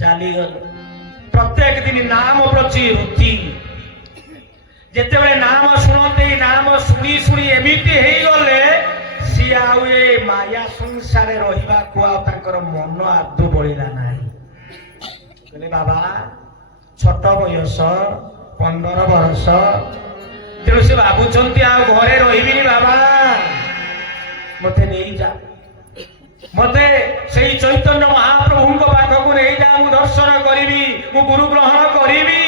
ଚାଲିଗଲେ। ପ୍ରତ୍ୟେକ ଦିନ ନାମ ପ୍ରତି ରୁଚି, ଯେତେବେଳେ ନାମ ଶୁଣନ୍ତି ନାମ ଶୁଣି ଶୁଣି ଏମିତି ହେଇଗଲେ ସିଏ ଆଉ ଏ ମାୟା ସଂସାରରେ ରହିବାକୁ ଆଉ ତାଙ୍କର ମନ ଆଦୌ ବଳିଲା ନାହିଁ। କହିଲେ ବାବା ଛୋଟ ବୟସ 15 ବର୍ଷ, ତେଣୁ ସେ ଭାବୁଛନ୍ତି ଆଉ ଘରେ ରହିବିନି, ବାବା ମତେ ନେଇଯା, ମତେ ସେଇ ଚୈତନ୍ୟ ମହାପ୍ରଭୁଙ୍କ ପାଖକୁ ନେଇଯା, ମୁଁ ଦର୍ଶନ କରିବି, ମୁଁ ଗୁରୁ ଗ୍ରହଣ କରିବି।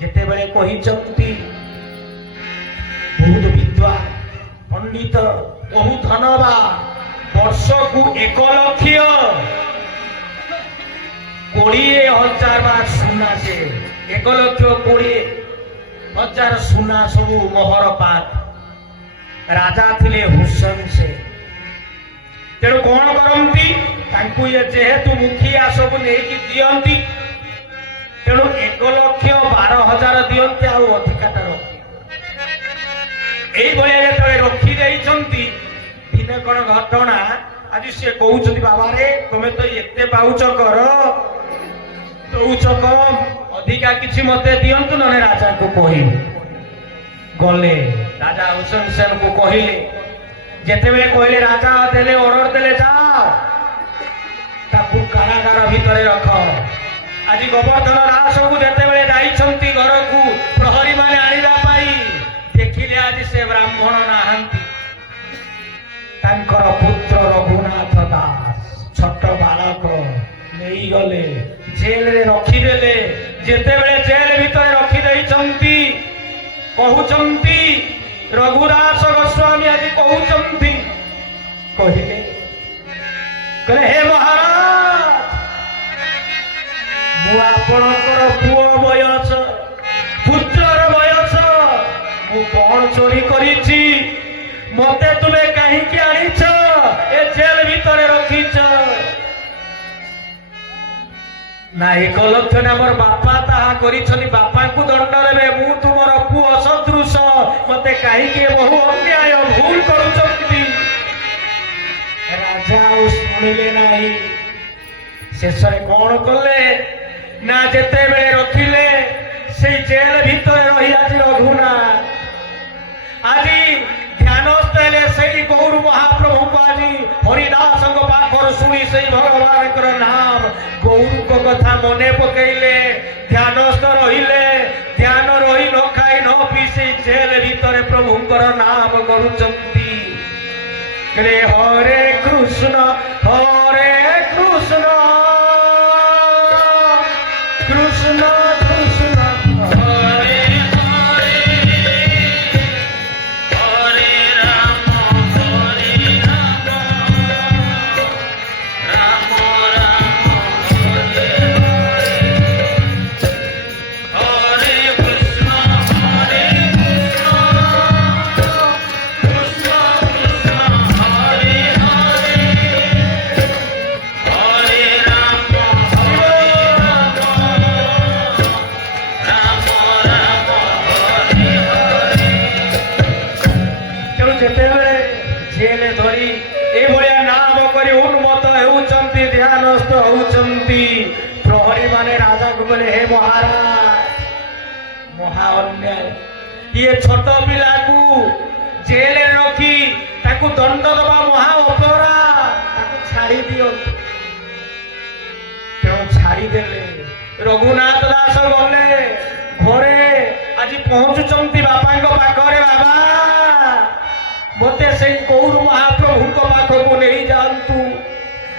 ଯେତେବେଳେ କହିଛନ୍ତି ବହୁତ ବିଦ୍ୱାନ ପଣ୍ଡିତ, ବହୁ ଧନବାନ, ବର୍ଷକୁ 1,20,000 ବା ସୁନା, ସେ 1,20,000 ସୁନା ସବୁ ମୋହର ପାତ। ରାଜା ଥିଲେ ହୁସେନ ସେ। ତେଣୁ କଣ କରନ୍ତି, ତାଙ୍କୁ ଯେହେତୁ ମୁଖିଆ ସବୁ ନେଇକି ଦିଅନ୍ତି, ତେଣୁ 1,12,000 ଦିଅନ୍ତି, ଆଉ ଅଧିକାଟା ରଖି। এইଭଳିଆ ଯେତେବେଳେ ରଖି ଦେଇଛନ୍ତି, ଦିନେ କଣ ଘଟଣା, ଆଜି ସେ କହୁଛନ୍ତି ବାବାରେ ତମେ ତ ଏତେ ପାଉଛ, କର ଦଉଛ କମ, ଅଧିକା କିଛି ମତେ ଦିଅନ୍ତୁ, ନହେଲେ ରାଜାକୁ କହିବୁ। ଗଲେ ରାଜା ହୁସେନ ସେନକୁ କହିଲେ, ଯେତେବେଳେ କହିଲେ ରାଜା ଦେଲେ, ଅର୍ଡର ଦେଲେ, ଯାଅ ତାକୁ କାରାଗାର ଭିତରେ ରଖ। ଆଜି ଗୋବର୍ଦ୍ଧନ ଦାସଙ୍କୁ ଯେତେବେଳେ ଯାଇଛନ୍ତି ଘରକୁ ପ୍ରହରୀ ମାନେ ଆଣିବା ପାଇଁ, ଦେଖିଲେ ଆଜି ସେ ବ୍ରାହ୍ମଣ ନାହାନ୍ତି, ତାଙ୍କର ପୁତ୍ର ରଘୁନାଥ ଦାସ ଛୋଟ ବାଳକ ନେଇଗଲେ, ଜେଲରେ ରଖିଦେଲେ। ଯେତେବେଳେ ଜେଲ ଭିତରେ ରଖିଦେଇଛନ୍ତି, କହୁଛନ୍ତି ରଘୁଦାସ ଗୋସ୍ୱାମୀ ଆଜି କହୁଛନ୍ତି, କହିଲେ ହେ ମହାରାଜ, ମୁଁ ଆପଣଙ୍କର ପୁଅ ବୟସ, ପୁତ୍ରର ବୟସ, ମୁଁ କଣ ଚୋରି କରିଛି, ମତେ ତୁମେ କାହିଁକି ଆଣିଛ, ଏ ଜେଲ ଭିତରେ ରଖିଛ? ନା 1,00,000 ଆମର ବାପା ତାହା କରିଛନ୍ତି, ବାପାଙ୍କୁ ଦଣ୍ଡ ଦେବେ, ମୁଁ ତୁମର ପୁଅ ସଦୃଶ, ମତେ କାହିଁକି ବହୁ ଅନ୍ୟାୟ ଭୁଲ କରୁଛନ୍ତି? ରାଜା ଆଉ ଶୁଣିଲେ ନାହିଁ। ଶେଷରେ କଣ କଲେ ନା, ଯେତେବେଳେ ରଖିଲେ ସେଇ ଜେଲ ଭିତରେ ରହି ଆଜି ରଘୁନାଥ ଆଜି ଧ୍ୟାନସ୍ଥ ହେଲେ ସେଇ ଗୌର ମହାପ୍ରଭୁଙ୍କୁ, ଆଜି ହରିଦାସଙ୍କ ପାଖରୁ ଶୁଣି ସେଇ ଭଗବାନଙ୍କର ନାମ ଗୌରଙ୍କ କଥା ମନେ ପକେଇଲେ, ଧ୍ୟାନସ୍ଥ ରହିଲେ, ଧ୍ୟାନ ରହି ନ ଖାଇ ନ ପିଇ ସେଇ ଜେଲ ଭିତରେ ପ୍ରଭୁଙ୍କର ନାମ କରୁଛନ୍ତି। ହରେ କୃଷ୍ଣ ହରେ କୃଷ୍ଣ কৃষ্ণ কৃষ্ণ হরে হরে, হরে রাম হরে রাম, রাম রাম হরে হরে, হরে কৃষ্ণ হরে কৃষ্ণ, কৃষ্ণ কৃষ্ণ হরে হরে, হরে রাম হরে ଯେତେବେଳେ ଜେଲ ଧରି ଏଭଳିଆ ନାମ କରି ଉନ୍ମତ୍ତ ହେଉଛନ୍ତି, ଧ୍ୟାନସ୍ଥ ହେଉଛନ୍ତି, ପ୍ରହରୀ ମାନେ ରାଜାକୁ କହିଲେ, ହେ ମହାରାଜ, ମହା ଅନ୍ୟାୟ, ଇଏ ଛୋଟ ପିଲାକୁ ଜେଲରେ ରଖି ତାକୁ ଦଣ୍ଡ ଦେବା ମହା ଅପରାଧ, ତାକୁ ଛାଡି ଦିଅନ୍ତୁ। ତେଣୁ ଛାଡିଦେଲେ। ରଘୁନାଥ ଦାସ ଗଲେ ଘରେ, ଆଜି ପହଞ୍ଚୁଛନ୍ତି ବାପାଙ୍କ ପାଖରେ, ବାବା ମତେ ସେଇ ଗୌର ମହାପ୍ରଭୁଙ୍କ ପାଖକୁ ନେଇ ଯାଆନ୍ତୁ,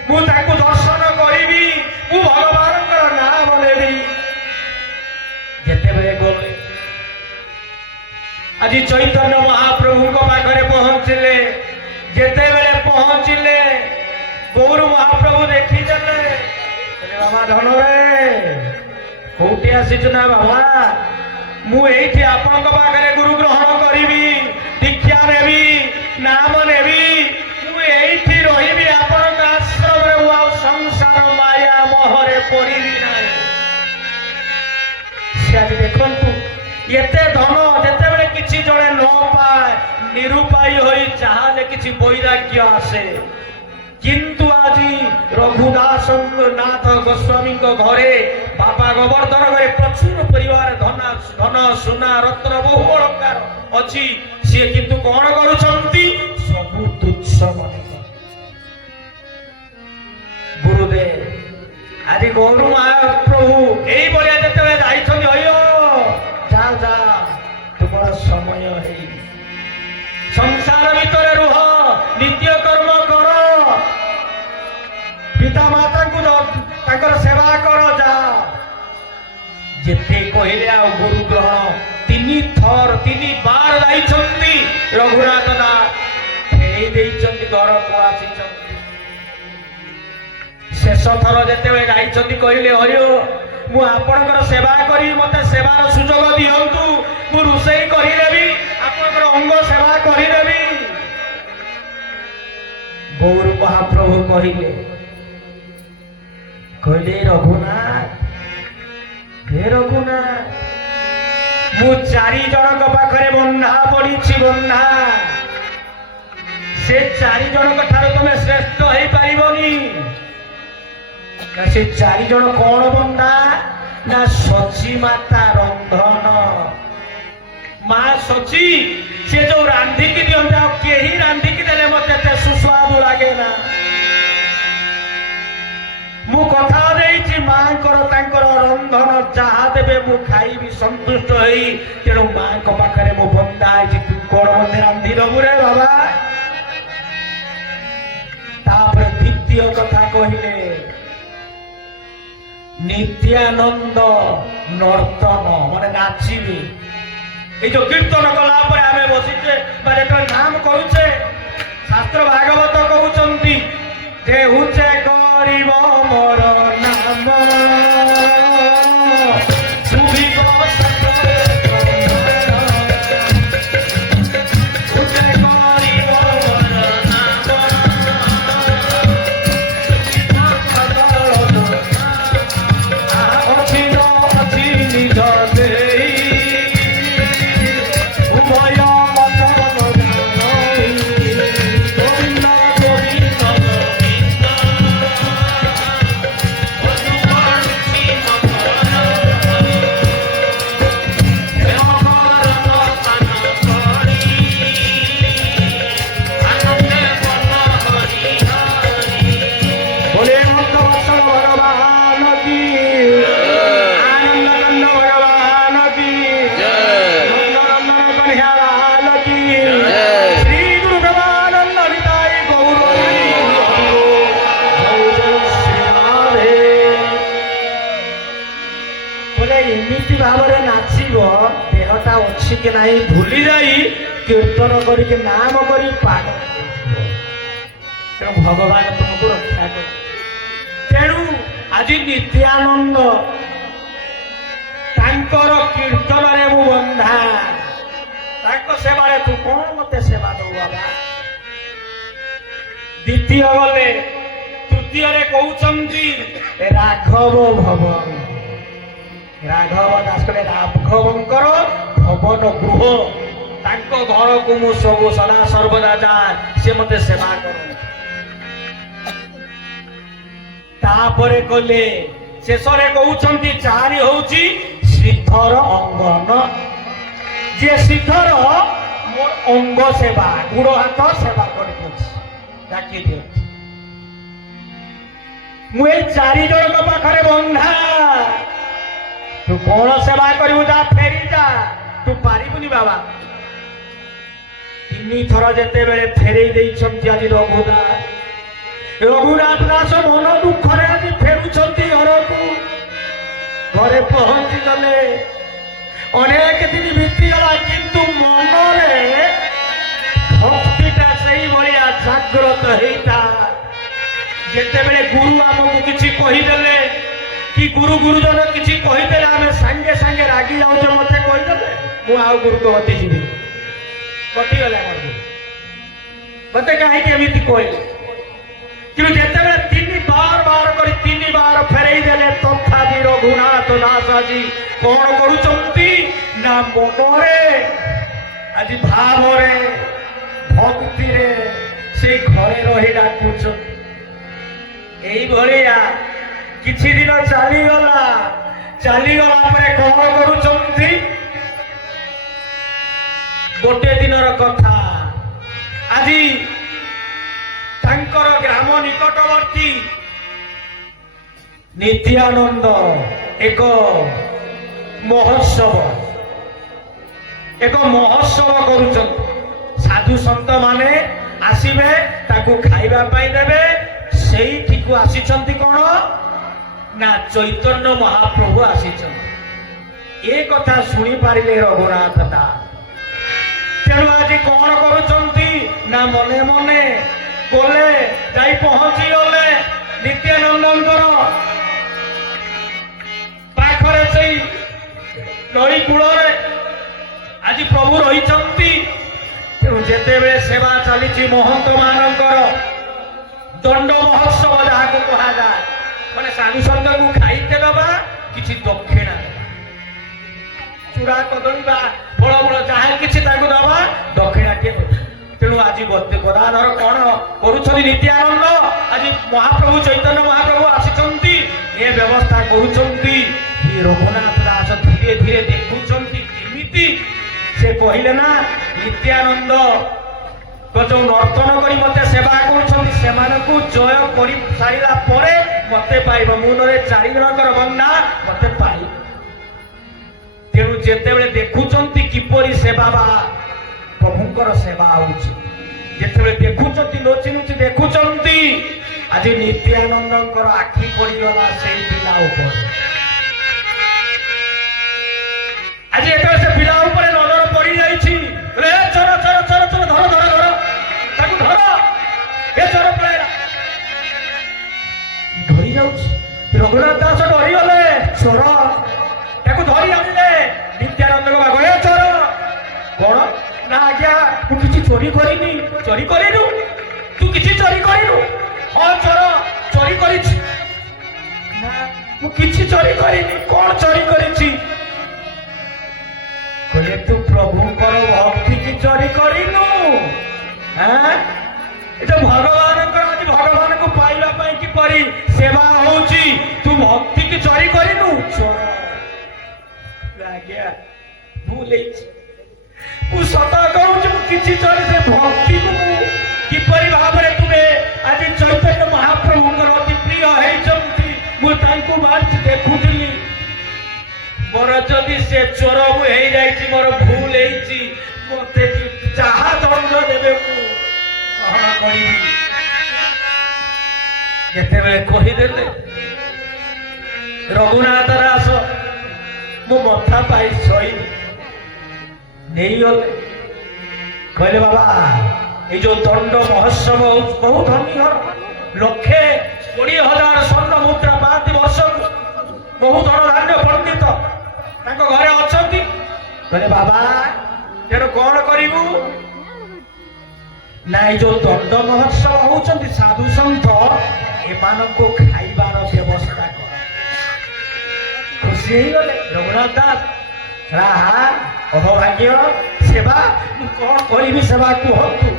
ମୁଁ ତାଙ୍କୁ ଦର୍ଶନ କରିବି, ମୁଁ ଭଗବାନଙ୍କର ନାମ ନେବି। ଯେତେବେଳେ ଗଲେ ଆଜି ଚୈତନ୍ୟ ମହାପ୍ରଭୁଙ୍କ ପାଖରେ ପହଞ୍ଚିଲେ, ଯେତେବେଳେ ପହଞ୍ଚିଲେ ଗୌର ମହାପ୍ରଭୁ ଦେଖିଦେଲେ, ବାବା ଧନରେ କୋଉଠି ଆସିଛୁ? ନା ବାବା ମୁଁ ଏଇଠି ଆପଣଙ୍କ ପାଖରେ ଗୁରୁ ଗ୍ରହଣ କରିବି, ଦୀକ୍ଷା ନେବି, ନାମ ନେବି, ମୁଁ ଏଇଠି ରହିବି ଆପଣଙ୍କ ଆଶ୍ରମରେ, ମୁଁ ଆଉ ସଂସାର ମାୟା ମୋହରେ ପଡ଼ିବି ନାହିଁ। ସେ ଆଜି ଦେଖନ୍ତୁ, ଏତେ ଧନ ଯେତେବେଳେ କିଛି ଜଣେ ନ ପାଏ, ନିରୁପାୟ ହୋଇ ଯାହାହେଲେ କିଛି ବୈରାଗ୍ୟ ଆସେ, କିନ୍ତୁ ଆଜି रघुदास नाथ गोस्वामी घरे बाबा गोवर्धन घरे प्रचुर परिवार धन धन सुना रत्न बहु अलंकार अच्छी सी किंतु कौन करुछंती सबु तुच्छ मन गुरुदेव आज गौरु महाप्रभु यही भाया जिते अयो जा जा तुम समय है संसार भितर रुह नित्य कर्म कर पिता माता को सेवा कर जा जिते कहले आ गुरु ग्रहण तीन थर तीन बार जाइछंती रघुनाथ दास फेई देइछंती घर को आसीछंती शेष थर जिते जाइछंती कहले अयो मु आपनकर सेवा करी मते सेवार सुजोग दियंतु मु रुसई करी देबी आपनकर अंग सेवा करी देबी गौर महाप्रभु कहले रघुनाथ हे रघुनाथ मु चारि जनक पाखरे बंधा पड़ी बंधा से चारि जनक ठार तुम श्रेष्ठ हो पारिबनी से चारि जन कौन बंधा ना सची माता रंधन माँ सची से जो रांधिकी दिखते कहीं रांधिकी देले मत सुस्वादु लगे ना मु कथा देछि माँ रंधन जहाँ देवे मु खाइबी संतुष्ट होई तेणु माँ को पाखरे मु बंधा है तू कौन मत रांधि दबु रे बाबा तापर द्वितीय कथा कहले नित्यानंद नर्तन माने नाचिबी ये जो कीर्तन कला आम बसीचे नाम करुचे शास्त्र भागवत कहते देहुचे गरीब मोर नाम देहटा अच्छी कि नहीं भूली जाई कीर्तन करके नाम करी पाठ तेणु भगवान तुमको रक्षा कर तेणु आज नित्यानंद तांकर कीर्तन रे मु बंधा तांको सेवा तू कौन मते सेवा दो बाबा द्वितीय गले तृतीय रे कहउचंती राघव भवन राघव दास कले राघवंकर भवन गृह तांको घर को मु सब सदा सर्वदा जाए से मते सेवा कर तापरे कले शेषरे कहउचंती चारि होउची श्रीधर अंगन जे श्रीधर मोर अंग सेवा गुड़ हाथ सेवा कर डाकी दियो मु ए चारि जन पाखरे बंधा तू कौन सेवा करू जा फेरी जा तू पारिबुनी बाबा तीन थर जेते बेले फेरे देइछंती आज रघुनाथ दास मन दुख रे आज फेरुछंती घर को घरे पहुंची गले अनेक दिन बीती गला किंतु मन रे भक्तिटा सही भलिया जागृत हेता जेते बेले गुरु हमको किछि कहि देले कि गुरु गुरुजन किसी कहीदे आम सांगे सांगे रागी जाऊे मत कहीदे मुझे गुरु को बती जी कटिगला मत कहीं कहले कि जिते तीन बार बार कर तीन बार फेरई देले तथापि रघुनाथ दास आज कौन करुचंती ना मनरे आज भावरे भक्ति रे से घरे रही डाकुच এইଭଳିଆ କିଛି ଦିନ ଚାଲିଗଲା ପରେ କଣ କରୁଛନ୍ତି? ଗୋଟେ ଦିନର କଥା, ଆଜି ତାଙ୍କର ଗ୍ରାମ ନିକଟବର୍ତ୍ତୀ ନିତ୍ୟାନନ୍ଦ ଏକ ମହୋତ୍ସବ କରୁଛନ୍ତି। ସାଧୁ ସନ୍ଥ ମାନେ ଆସିବେ, ତାକୁ ଖାଇବା ପାଇଁ ଦେବେ। ସେଇଠିକୁ ଆସିଛନ୍ତି କଣ ନା ଚୈତନ୍ୟ ମହାପ୍ରଭୁ ଆସିଛନ୍ତି। ଏ କଥା ଶୁଣି ପାରିଲେ ରଘୁନାଥ ଦାସ। ତେଣୁ ଆଜି କଣ କରୁଛନ୍ତି ନା ମନେ ମନେ ଗଲେ, ଯାଇ ପହଞ୍ଚି ଗଲେ ନିତ୍ୟାନନ୍ଦଙ୍କର ପାଖରେ, ସେଇ ନଈ କୂଳରେ ଆଜି ପ୍ରଭୁ ରହିଛନ୍ତି। ତେଣୁ ଯେତେବେଳେ ସେବା ଚାଲିଛି ମହନ୍ତ ମାନଙ୍କର ଦଣ୍ଡ ମହୋତ୍ସବ ଯାହାକୁ କୁହାଯାଏ, ମାନେ ସାଧୁ ସନ୍ଥଙ୍କୁ ଖାଇତେ ଦେବା, କିଛି ଦକ୍ଷିଣା ଦେବା, ଚୂଡ଼ା କଦଳୀ ବା ଫଳମୂଳ ଯାହା କିଛି ତାଙ୍କୁ ଦେବା, ଦକ୍ଷିଣାଟିଏ ଦେବା। ତେଣୁ ଆଜି ଗଦାଧର କଣ କରୁଛନ୍ତି? ନିତ୍ୟାନନ୍ଦ ଆଜି ମହାପ୍ରଭୁ ଚୈତନ୍ୟ ମହାପ୍ରଭୁ ଆସିଛନ୍ତି, ଏ ବ୍ୟବସ୍ଥା କରୁଛନ୍ତି। ରଘୁନାଥ ଦାସ ଧୀରେ ଧୀରେ ଦେଖୁଛନ୍ତି କେମିତି। ସେ କହିଲେ ନା, ନିତ୍ୟାନନ୍ଦ ଯୋଉ ନର୍ତ୍ତନ କରି ମତେ ସେବା କରୁଛନ୍ତି, ସେମାନଙ୍କୁ ଜୟ କରି ସାରିଲା ପରେ ମତେ ପାଇବ। ମୁନରେ 4 ଜଣଙ୍କର ବନ୍ଧା ମତେ ପାଇବ। ତେଣୁ ଯେତେବେଳେ ଦେଖୁଛନ୍ତି କିପରି ସେବା ବା ପ୍ରଭୁଙ୍କର ସେବା ହଉଛି, ଯେତେବେଳେ ଦେଖୁଛନ୍ତି, ନୋଚି ନୋଚି ଦେଖୁଛନ୍ତି, ଆଜି ନିତ୍ୟାନନ୍ଦଙ୍କର ଆଖି ପଡିଗଲା ସେଇ ପିଲା ଉପରେ। ଆଜି ଯେତେବେଳେ ସେ ପିଲା ଉପରେ ନଜର ପଡି ଯାଇଛି, ଚୋର ଚୋର ଚୋର ଚୋର, ଧର ଧର ଧର, ତାକୁ ଧର, ଏ ଚୋର ପଳେଇଲା। ଧରି ଯାଉଛି। ରଘୁନାଥ ଦାସ ଡରିଗଲେ। ଚୋର ତାକୁ ଧରି ଆଣିଲେ ନିତ୍ୟାନନ୍ଦଙ୍କ ପାଖ। ଏ ଚୋର କଣ ନା, ଆଜ୍ଞା ମୁଁ କିଛି ଚୋରି କରିନି। ଚୋରି କରିନୁ? ତୁ କିଛି ଚୋରି କରିନୁ? ହଁ ଚୋର ଚୋରି କରିଛି। ନା ମୁଁ କିଛି ଚୋରି କରିନି। କଣ ଚୋରି କରିଛି? କହିଲେ ତୁ ପ୍ରଭୁଙ୍କର ଭକ୍ତି କି ଚୋରି କରିନୁ? ଭଗବାନଙ୍କର ଆଜି ଭଗବାନଙ୍କୁ ପାଇବା ପାଇଁ କିପରି ସେବା ହଉଛି, ତୁ ଭକ୍ତି କି ଚୋରି କରିନୁ? ଚୋର ଆଜ୍ଞା ଭୁଲ ହେଇଛି, ମୁଁ ସତ କହୁଛି, ମୁଁ କିଛି ଚୋରି, ସେ ଭକ୍ତିକୁ ମୁଁ କିପରି ଭାବରେ ତୁମେ ଆଜି ଚୈତନ୍ୟ ମହାପ୍ରଭୁଙ୍କର ଅତି ପ୍ରିୟ ହେଇଛନ୍ତି, ମୁଁ ତାଙ୍କୁ ବାସ୍ ଦେଖୁଥିଲି। ମୋର ଯଦି ସେ ଚୋର ମୁଁ ହେଇଯାଇଛି, ମୋର ଭୁଲ ହେଇଛି, ମତେ ଯାହା ଦଣ୍ଡ ଦେବେ ମୁଁ ଗ୍ରହଣ କରିବି। ଯେତେବେଳେ କହିଦେଲେ ରଘୁନାଥ ଦାସ ମୋ ମଥା ପାଇ ଶୋଇ ନେଇଗଲେ। କହିଲେ ବାବା, এই যে দণ্ড মহোৎসব বহু ধনী ঘর, 1,20,000 স্বর্ণ মুদ্রা পাতি বর্ষ, বহু ধন ধান্য পণ্ডিত ତାଙ୍କ ଘରେ ଅଛନ୍ତି। କହିଲେ ବାବା ତେଣୁ କଣ କରିବୁ ନା, ଏଇ ଯୋଉ ଦଣ୍ଡ ମହୋତ୍ସବ ହଉଛନ୍ତି, ସାଧୁ ସନ୍ଥ ଏମାନଙ୍କୁ ଖାଇବାର ବ୍ୟବସ୍ଥା କର। ଖୁସି ହେଇଗଲେ ରଘୁନାଥ ଦାସ। ଅଭାଗ୍ୟ ସେବା, ମୁଁ କଣ କରିବି ସେବା କୁହନ୍ତୁ।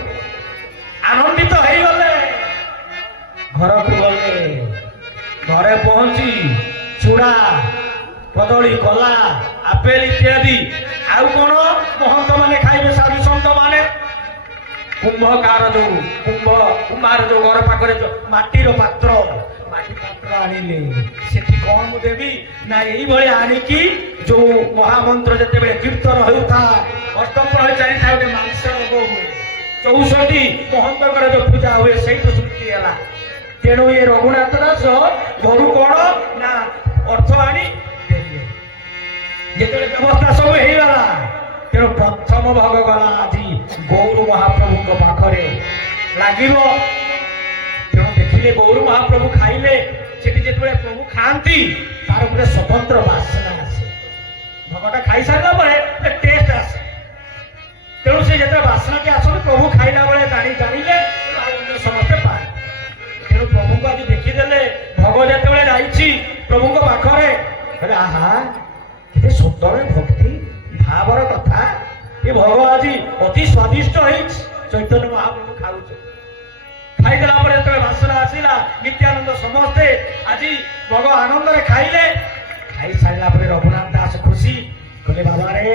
ଆନନ୍ଦିତ ହେଇଗଲେ। ଘରକୁ ଗଲେ। ଘରେ ପହଞ୍ଚି ଚୂଡ଼ା କଦଳୀ, କଲା, ଆପେଲ ଇତ୍ୟାଦି ଆଉ କଣ ମହନ୍ତ ମାନେ ଖାଇବେ, ସାଧୁ ସନ୍ଥ ମାନେ। କୁମ୍ଭକାର କୁମ୍ଭାର ଯୋଉ ଘର ପାଖରେ ମାଟିର ପାତ୍ର, ମାଟି ପାତ୍ର ଆଣିଲେ। ସେଠି କଣ ମୁଁ ଦେବି ନା, ଏଇଭଳି ଆଣିକି ଯୋଉ ମହାମନ୍ତ୍ର ଯେତେବେଳେ କୀର୍ତ୍ତନ ହେଉଥାଏ, ଅଷ୍ଟପ୍ରହରୀ ଚାଲିଥାଏ, ଗୋଟେ ମାଂସ ରୋଗ ହୁଏ, 64 ମହନ୍ତଙ୍କର ଯୋଉ ପୂଜା ହୁଏ, ସେଇଠୁ ସୃଷ୍ଟି ହେଲା। ତେଣୁ ଏ ରଘୁନାଥ ଦାସ ଘରୁ କଣ ନା ଅର୍ଥ ଆଣି ଦେଲେ। ଯେତେବେଳେ ବ୍ୟବସ୍ଥା ସବୁ ହେଇଗଲା, ତେଣୁ ପ୍ରଥମ ଭାଗ ଗଲା ଆଜି ଗୌର ମହାପ୍ରଭୁଙ୍କ ପାଖରେ ଲାଗିବ। ତେଣୁ ଦେଖିଲେ ଗୌର ମହାପ୍ରଭୁ ଖାଇଲେ। ସେଠି ଯେତେବେଳେ ପ୍ରଭୁ ଖାଆନ୍ତି, ତାର ଗୋଟେ ସ୍ୱତନ୍ତ୍ର ବାସ୍ନା ଆସେ। ଭୋଗଟା ଖାଇସାରିଲା ପରେ ଟେଷ୍ଟ ଆସେ। ତେଣୁ ସେ ଯେତେବେଳେ ବାସ୍ନାଟି ଆସନ୍ତି, ପ୍ରଭୁ ଖାଇଲା ବେଳେ ଜାଣିଲେ, ଆଉ ଅନ୍ୟ ସମସ୍ତେ ପାଏ। ତେଣୁ ପ୍ରଭୁଙ୍କୁ ଆଜି ଦେଖିଦେଲେ। ଭୋଗ ଯେତେବେଳେ ଯାଇଛି ପ୍ରଭୁଙ୍କ ପାଖରେ, କହିଲେ ଆହା କେତେ ସୁନ୍ଦର ଭକ୍ତି ଭାବର କଥା। ଏ ଭୋଗ ଆଜି ଅତି ସ୍ୱାଦିଷ୍ଟ ହେଇଛି। ଚୈତନ୍ୟ ମହାପ୍ରଭୁ ଖାଉଛନ୍ତି। ଖାଇଦେଲା ପରେ ଯେତେବେଳେ ବାସ୍ନା ଆସିଲା, ନିତ୍ୟାନନ୍ଦ ସମ आज भग आनंद खाइले खाई सारा पर रघुनाथ दास खुशी कहले बाबा रे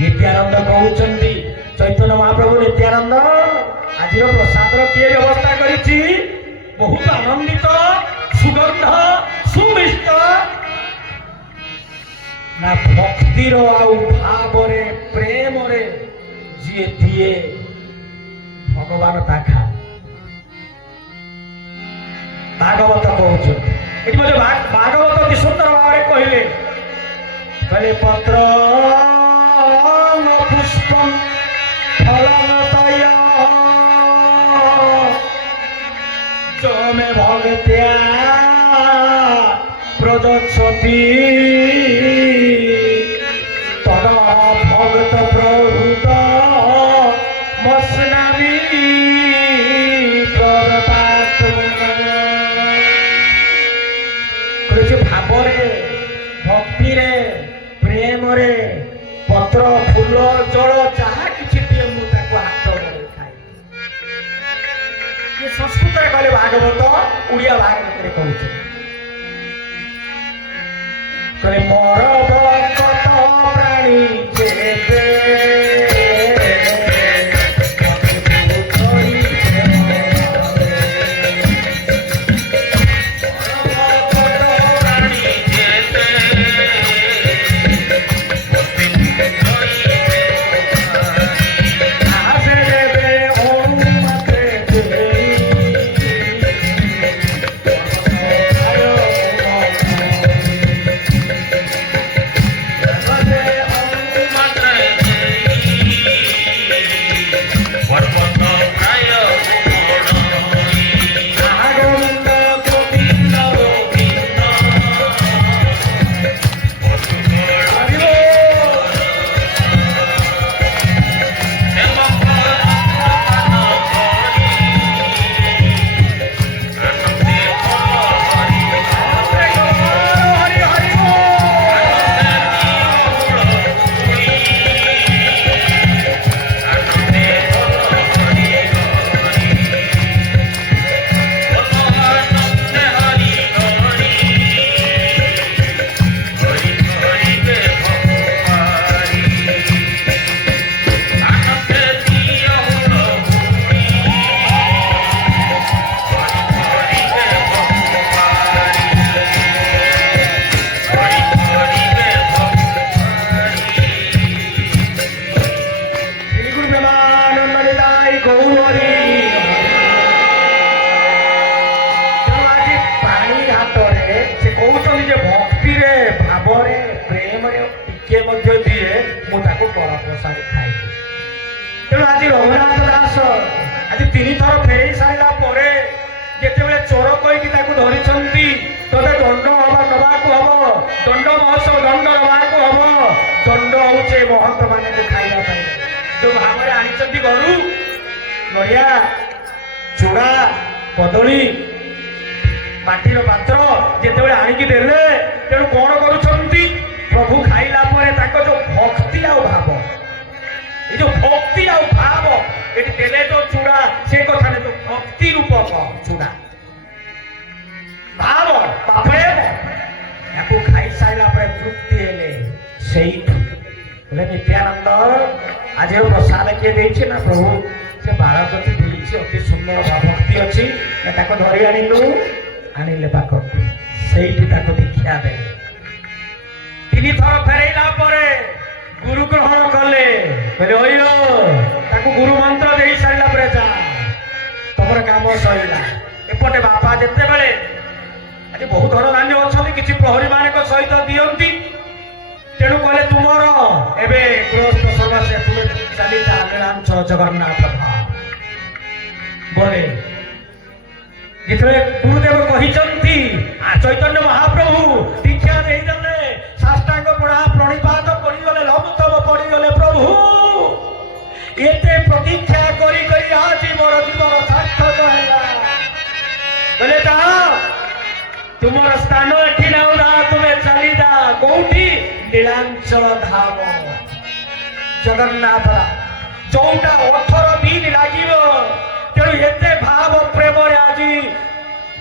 नित्यानंद कहउचंती चैतन्य महाप्रभु नित्यानंद आज प्रसाद किए व्यवस्था करिछि बहुत आनंदित सुगंध सुमिष्ट ना भक्तिर आउ भाव रे प्रेम रे जी दिए भगवान ताखा भागवत कहते भागवत अति सुंदर भाव कहले कहले पत्र पुष्प फलतय जो मे भगत्या प्रदक्षति तद भगत प्रभुत मस्नामी भावरे भक्ति रे प्रेम रे पत्र फूल जल जहा किछि दिए मु ताको हाथ धरे खाए ये संस्कृत रे कहले भागवत उड़िया भागवत रे कहउछ कहले मोर भक्त प्राणी जेते तेणु आज रघुनाथ दास आज तीन थर फेर सारा जिते चोर कहीकि धरी तोते दंड हम नवाक हम दंड महोत्सव दंड नवाक हम दंड हूँ महंत मान खाइबा जो भाव आनी घर नड़िया चूड़ा कदली माटीर पात्र जिते आणिकी देले तेणु कौन करुँच प्रभु खाइला जो भक्ति आ भाव ये जो भक्ति आ भाव ये देले तो चूड़ा से कथा जो भक्ति रूपक चूड़ा भाव प्रेम या खाई सारा तृप्ति हेले से नित्यानंद आज प्रसाद किए देछि ना प्रभु से बालक बुली अति सुंदर भक्ति अच्छी धरी आणिलु आणिले पाक से दीक्षा दे तीन थर फेरैला गुरु ग्रहण कले गुरु मंत्र दे सारा जा तुम काम सैला एपटे बापा जिते बड़े आज बहुत धन धान्य अच्छा किसी प्रहरी मान सहित दिखती तेणु कहले तुमर एवं गृहस्थ सर्वस्व तुम चली नीलांचल जगन्नाथ बोले जिते गुरुदेव कहते चैतन्य महाप्रभु दीक्षा देदेले साष्टांग पड़ा प्रणिपात पड़गले लघुतम पड़गले प्रभु एते प्रतीक्षा करी करी आज मोर जीवन सार्थक है तुमर स्थान एठी ना तुम्हें चली जा कौटी नीलांचल धाम जगन्नाथ चौटा 18 दिन लगे तेणु एते भाव प्रेम आज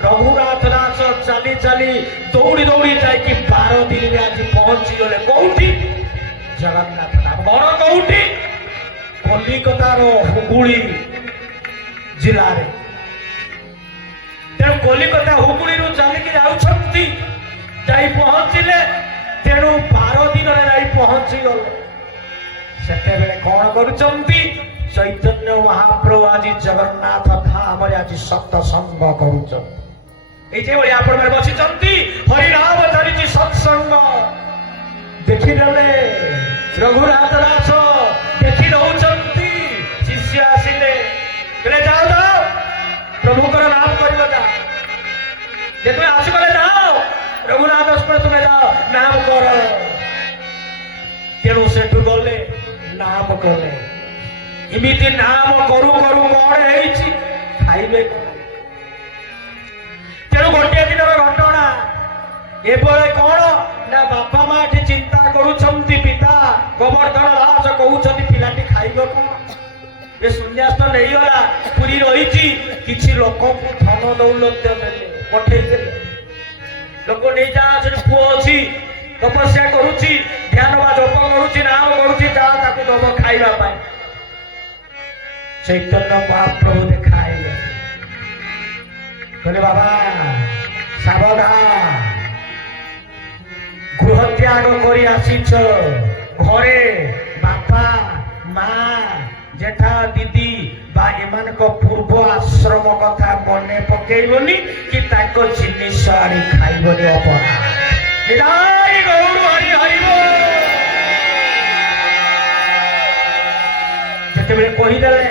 रघुनाथ ଚାଲି ଦୌଡ଼ି ଦୌଡ଼ି ଯାଇକି 12 ଦିନରେ ଆଜି ପହଞ୍ଚି ଗଲେ କୋଉଠି? ଜଗନ୍ନାଥ ଧାମ। ଘର କୋଉଠି? କଲିକତାର ହୁଗୁଳି ଜିଲ୍ଲାରେ। ତେଣୁ କଲିକତା ହୁଗୁଳିରୁ ଚାଲିକି ଯାଉଛନ୍ତି, ଯାଇ ପହଞ୍ଚିଲେ। ତେଣୁ 12 ଦିନରେ ଯାଇ ପହଞ୍ଚି ଗଲେ। ସେତେବେଳେ କଣ କରୁଛନ୍ତି? ଚୈତନ୍ୟ ମହାପ୍ରଭୁ ଆଜି ଜଗନ୍ନାଥ ଧାମରେ ଆଜି ସତ୍ସଙ୍ଗ କରୁଛନ୍ତି। এই যে ওই আপনার বসিଛନ୍ତି, হরিনাম চালিছি সৎসঙ্গ। ଦେଖିଦେଲେ ରଘୁନାଥ ଦାସ ଦେଖି ଦଉଛନ୍ତି। ଶିଷ୍ୟ ଆସିଲେ, କହିଲେ ଯାଅ ଯାଅ ପ୍ରଭୁଙ୍କର ନାମ କରିବ। ଯା ଯେତେବେଳେ ଆସିଗଲେ, ଯାଅ ରଘୁନାଥ ଦାସ ତୁମେ ଯାଅ ନାମ କର। ତେଣୁ ସେଠୁ ଗଲେ, ନାମ କଲେ। ଏମିତି ନାମ କରୁ କରୁ କଣ ହେଇଛି? ଖାଇବେ କଣ? ତେଣୁ ଗୋଟିଏ ଦିନର ଘଟଣା। ଏବେଳେ କଣ ନା ବାପା ମା ଏଠି ଚିନ୍ତା କରୁଛନ୍ତି। ପିତା ଗୋବର୍ଦ୍ଧନ ଦାସ କହୁଛନ୍ତି ପିଲାଟି ଖାଇବ କଣ? ଏ ସନ୍ନ୍ୟାସ ନେଇଗଲା, ପୁରୀ ରହିଛି। କିଛି ଲୋକଙ୍କୁ ଧନ ଦୌଲତ ଦେଲେ, ପଠେଇଦେଲେ। ଲୋକ ନେଇଯା, ସେଠି ପୁଅ ଅଛି, ତପସ୍ୟା କରୁଛି, ଧ୍ୟାନ ବା ଜପ କରୁଛି, ନାମ କରୁଛି, ଯାହା ତାକୁ ଦବ ଖାଇବା ପାଇଁ। ଚୈତନ୍ୟ ମହାପ୍ରଭୁ ଦେଖାଇଲେ, କହିଲେ ବାବା ସାବଧାନ, ଗୃହ ତ୍ୟାଗ କରି ଆସିଛ। ଘରେ ବାପା ମା ଜେଠା ଦିଦି ବା ଏମାନଙ୍କ ପୂର୍ବ ଆଶ୍ରମ କଥା ମନେ ପକେଇବନି କି ତାଙ୍କ ଜିନିଷ ଆଣି ଖାଇବନି। ଅପରାଧ। ଯେତେବେଳେ କହିଦେଲେ,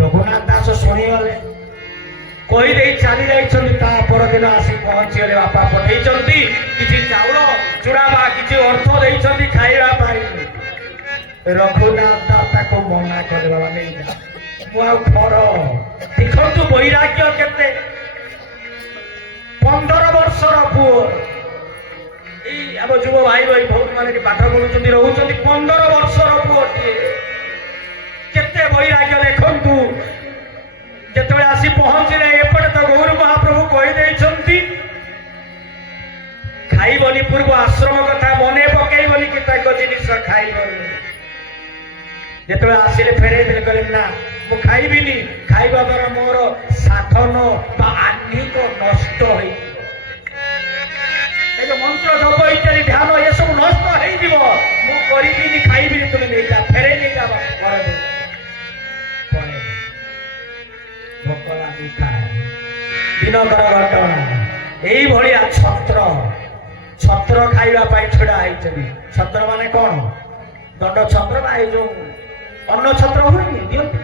ରଘୁନାଥ ଦାସ ଶୁଣିଗଲେ, କହିଦେଇ ଚାଲି ଯାଇଛନ୍ତି। ତା ପରଦିନ ଆସି ପହଞ୍ଚିଗଲେ। ବାପା ପଠେଇଛନ୍ତି କିଛି ଚାଉଳ ଚୂଡ଼ା ବା କିଛି ଅର୍ଥ ଦେଇଛନ୍ତି ଖାଇବା ପାଇଁ। ରଘୁନାଥ ତାକୁ ମନା କଲେ, ବାବା ନେଇଯା, ମୁଁ ଆଉ ଘର। ଦେଖନ୍ତୁ ବୈରାଗ୍ୟ କେତେ। 15 ବର୍ଷର ପୁଅ, ଏଇ ଆମ ଯୁବ ଭାଇ ଭାଇ ଭଉଣୀ ମାନେ ପାଠ ପଢୁଛନ୍ତି, ରହୁଛନ୍ତି। 15 ବର୍ଷର ପୁଅଟିଏ, କେତେ ବୈରାଗ୍ୟ ଦେଖନ୍ତୁ। ଯେତେବେଳେ ଆସି ପହଞ୍ଚିଲେ, ଏପଟେ ତ ଗୌର ମହାପ୍ରଭୁ କହିଦେଇଛନ୍ତି ଖାଇବନି, ପୂର୍ବ ଆଶ୍ରମ କଥା ମନେ ପକେଇବନି କି ତାଙ୍କ ଜିନିଷ ଖାଇବନି। ଯେତେବେଳେ ଆସିଲେ ଫେରେଇ ଦେଲେ, କହିଲେ ନା ମୁଁ ଖାଇବିନି। ଖାଇବା ଦ୍ୱାରା ମୋର ସାଧନ ବା ଆହ୍ନିକ ନଷ୍ଟ ହେଇଯିବ। ମନ୍ତ୍ର ଜପ ଇତ୍ୟାଦି ଧ୍ୟାନ ଏସବୁ ନଷ୍ଟ ହେଇଯିବ। ମୁଁ କରିବିନି, ଖାଇବିନି, ତୁମେ ନେଇଯା, ଫେରେଇ ନେଇଯା ଘର ଦେଇ। ଭୋକ ଲାଗୁଥାଏ। ଦିନକର ଘଟଣା। ଏଇଭଳିଆ ଛତ୍ର ଖାଇବା ପାଇଁ ଛିଡା ହେଇଛନ୍ତି। ଛତ୍ର ମାନେ କଣ? ଦଣ୍ଡ ଛତ୍ର ବା ଏଇ ଯୋଉ ଅନ୍ନ ଛତ୍ର ହୁଏନି, ଦିଅନ୍ତି।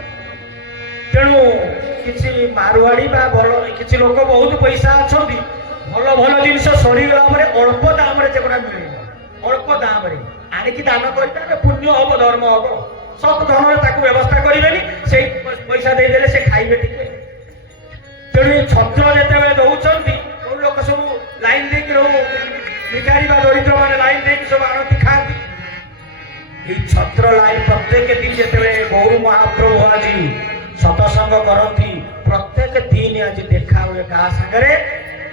ତେଣୁ କିଛି ମାରୁଆଡି ବା ଭଲ କିଛି ଲୋକ ବହୁତ ପଇସା ଅଛନ୍ତି, ଭଲ ଭଲ ଜିନିଷ ସରିଗଲା ପରେ ଅଳ୍ପ ଦାମରେ ସେଗୁଡା ମିଳିବ। ଅଳ୍ପ ଦାମରେ ଆଣିକି ଦାନ କରିପାରିବେ, ପୁଣ୍ୟ ହବ, ଧର୍ମ ହବ। ସତ ଧନରେ ତାକୁ ବ୍ୟବସ୍ଥା କରିବେନି, ସେଇ ପଇସା ଦେଇଦେଲେ ସେ ଖାଇବେ ଟିକେ। ତେଣୁ ଛତ୍ର ଯେତେବେଳେ ଦଉଛନ୍ତି, କୋଉ ଲୋକ ସବୁ ଲାଇନ ଦେଇକି ରହୁ, ଭିକାରୀ ବା ଦରିଦ୍ର ମାନେ ଲାଇନ ଦେଇକି ସବୁ ଆଣନ୍ତି, ଖାଆନ୍ତି। এই ছত্র লাই প্রত্যেক দিন যেতবে গৌর মহাপ্রভু আজি সতসঙ্গ করতি, প্রত্যেক দিন আজি দেখা হুয়ে কাহা সাগরে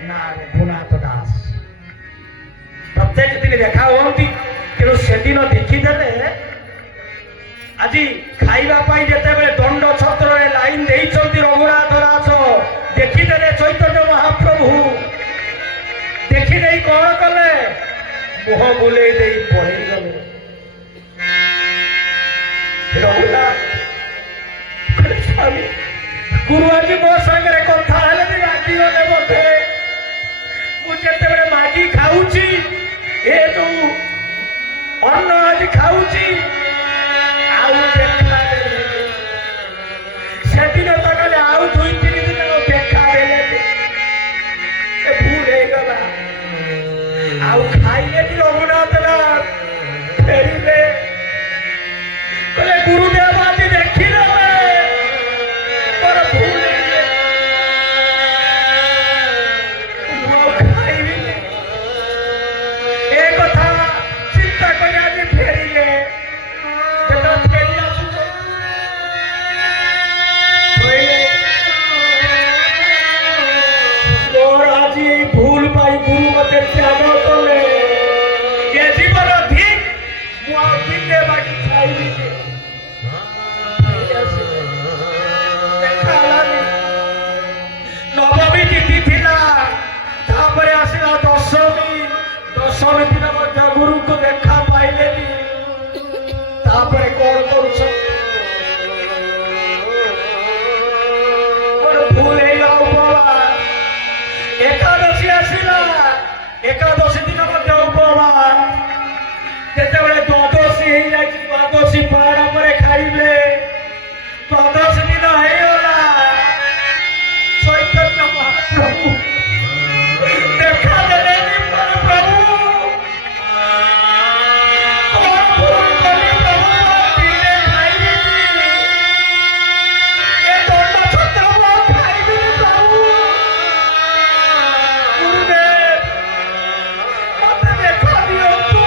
না রঘুনাথ দাস। প্রত্যেক দিন দেখা হুঁতি। তেণু সেদিন দেখিদেলে আজি খাইবা পাই যেতবে দণ্ড ছত্রে লাইন দেইছন্তি রঘুনাথ দাস, দেখিদেলে চৈতন্য মহাপ্রভু। দেখি নেই কଣ কলে, মুহ বুলেই দেই পড়েই গলে। স্বামী গুরু আজি ମୋ ସାଙ୍ଗରେ କଥା ହେଲେ ବି ରାଗିଗଲେ ବୋଧେ। ମୁଁ ଯେତେବେଳେ ମାଗି ଖାଉଛି, ଏ ଯୋଉ ଅନ୍ନ ଆଜି ଖାଉଛି, ଆଉ ଦେଖା ସେଦିନ ତ ଗଲେ ଆଉ 2-3 ଦିନ ଦେଖା ଦେଲେ, ଭୁଲ ହେଇଗଲା। ଆଉ ଖାଇଲେନି ରଘୁନାଥ ଦାସ, ଫେରିଲେ। କହିଲେ ଗୁରୁଦେବ ଆଜି ଦେଖିଦେଲେ ମୋର ଭୁଲ ମୁଁ ଆଉ ଖାଇବିନି। ଏ କଥା ଚିନ୍ତା କରି ଆଜି ଫେରିଲେ। ଯେତେବେଳେ ଫେରି ଆସୁଛେ କହିଲେ ମୋର ଆଜି ଭୁଲ ପାଇଁ ଗୁରୁ ମତେ ତ୍ୟାଗ କଲେ ଏ ଜୀବନ ଠିକ ମୁଁ ଆଉ ଦିନେ ବାକି ଖାଇବିନି। ଦେଖା ହେଲାନି। ନବମୀ ତିଥି ଥିଲା, ତାପରେ ଆସିଲା ଦଶମୀ। ଦଶମୀ ଦିନ ମଧ୍ୟ ଗୁରୁଙ୍କୁ ଦେଖା ପାଇଲେନି। ତାପରେ କଣ କରୁଛ? ଭୁଲ ହେଇଗଲା ଉପମା। ଏକାଦଶୀ ଆସିଲା, ଏକାଦଶୀ ଦିନ ମଧ୍ୟ ଉପମା। ଯେତେବେଳେ ଦ୍ୱାଦଶୀ ହେଇଯାଇଛି, ଦ୍ୱାଦଶୀ ପାହାଡ଼ ପରେ ଖାଇଲେ। ଦ୍ୱାଦଶୀ ଦିନ ହେଇଗଲା, ଚୈତନ୍ୟ ମହାପ୍ରଭୁ ଦେଖା ଦେଲେନି। ପ୍ରଭୁ କଣ ଭୁଲ କଲି ପ୍ରଭୁ? ଦିନେ ଖାଇବିନି, ଏ ଦଣ୍ଡ ଛତ୍ର ମୁଁ ଆଉ ଖାଇବିନି ପ୍ରଭୁ। ଗୁରୁଦେବ ମତେ ଦେଖା ଦିଅନ୍ତୁ।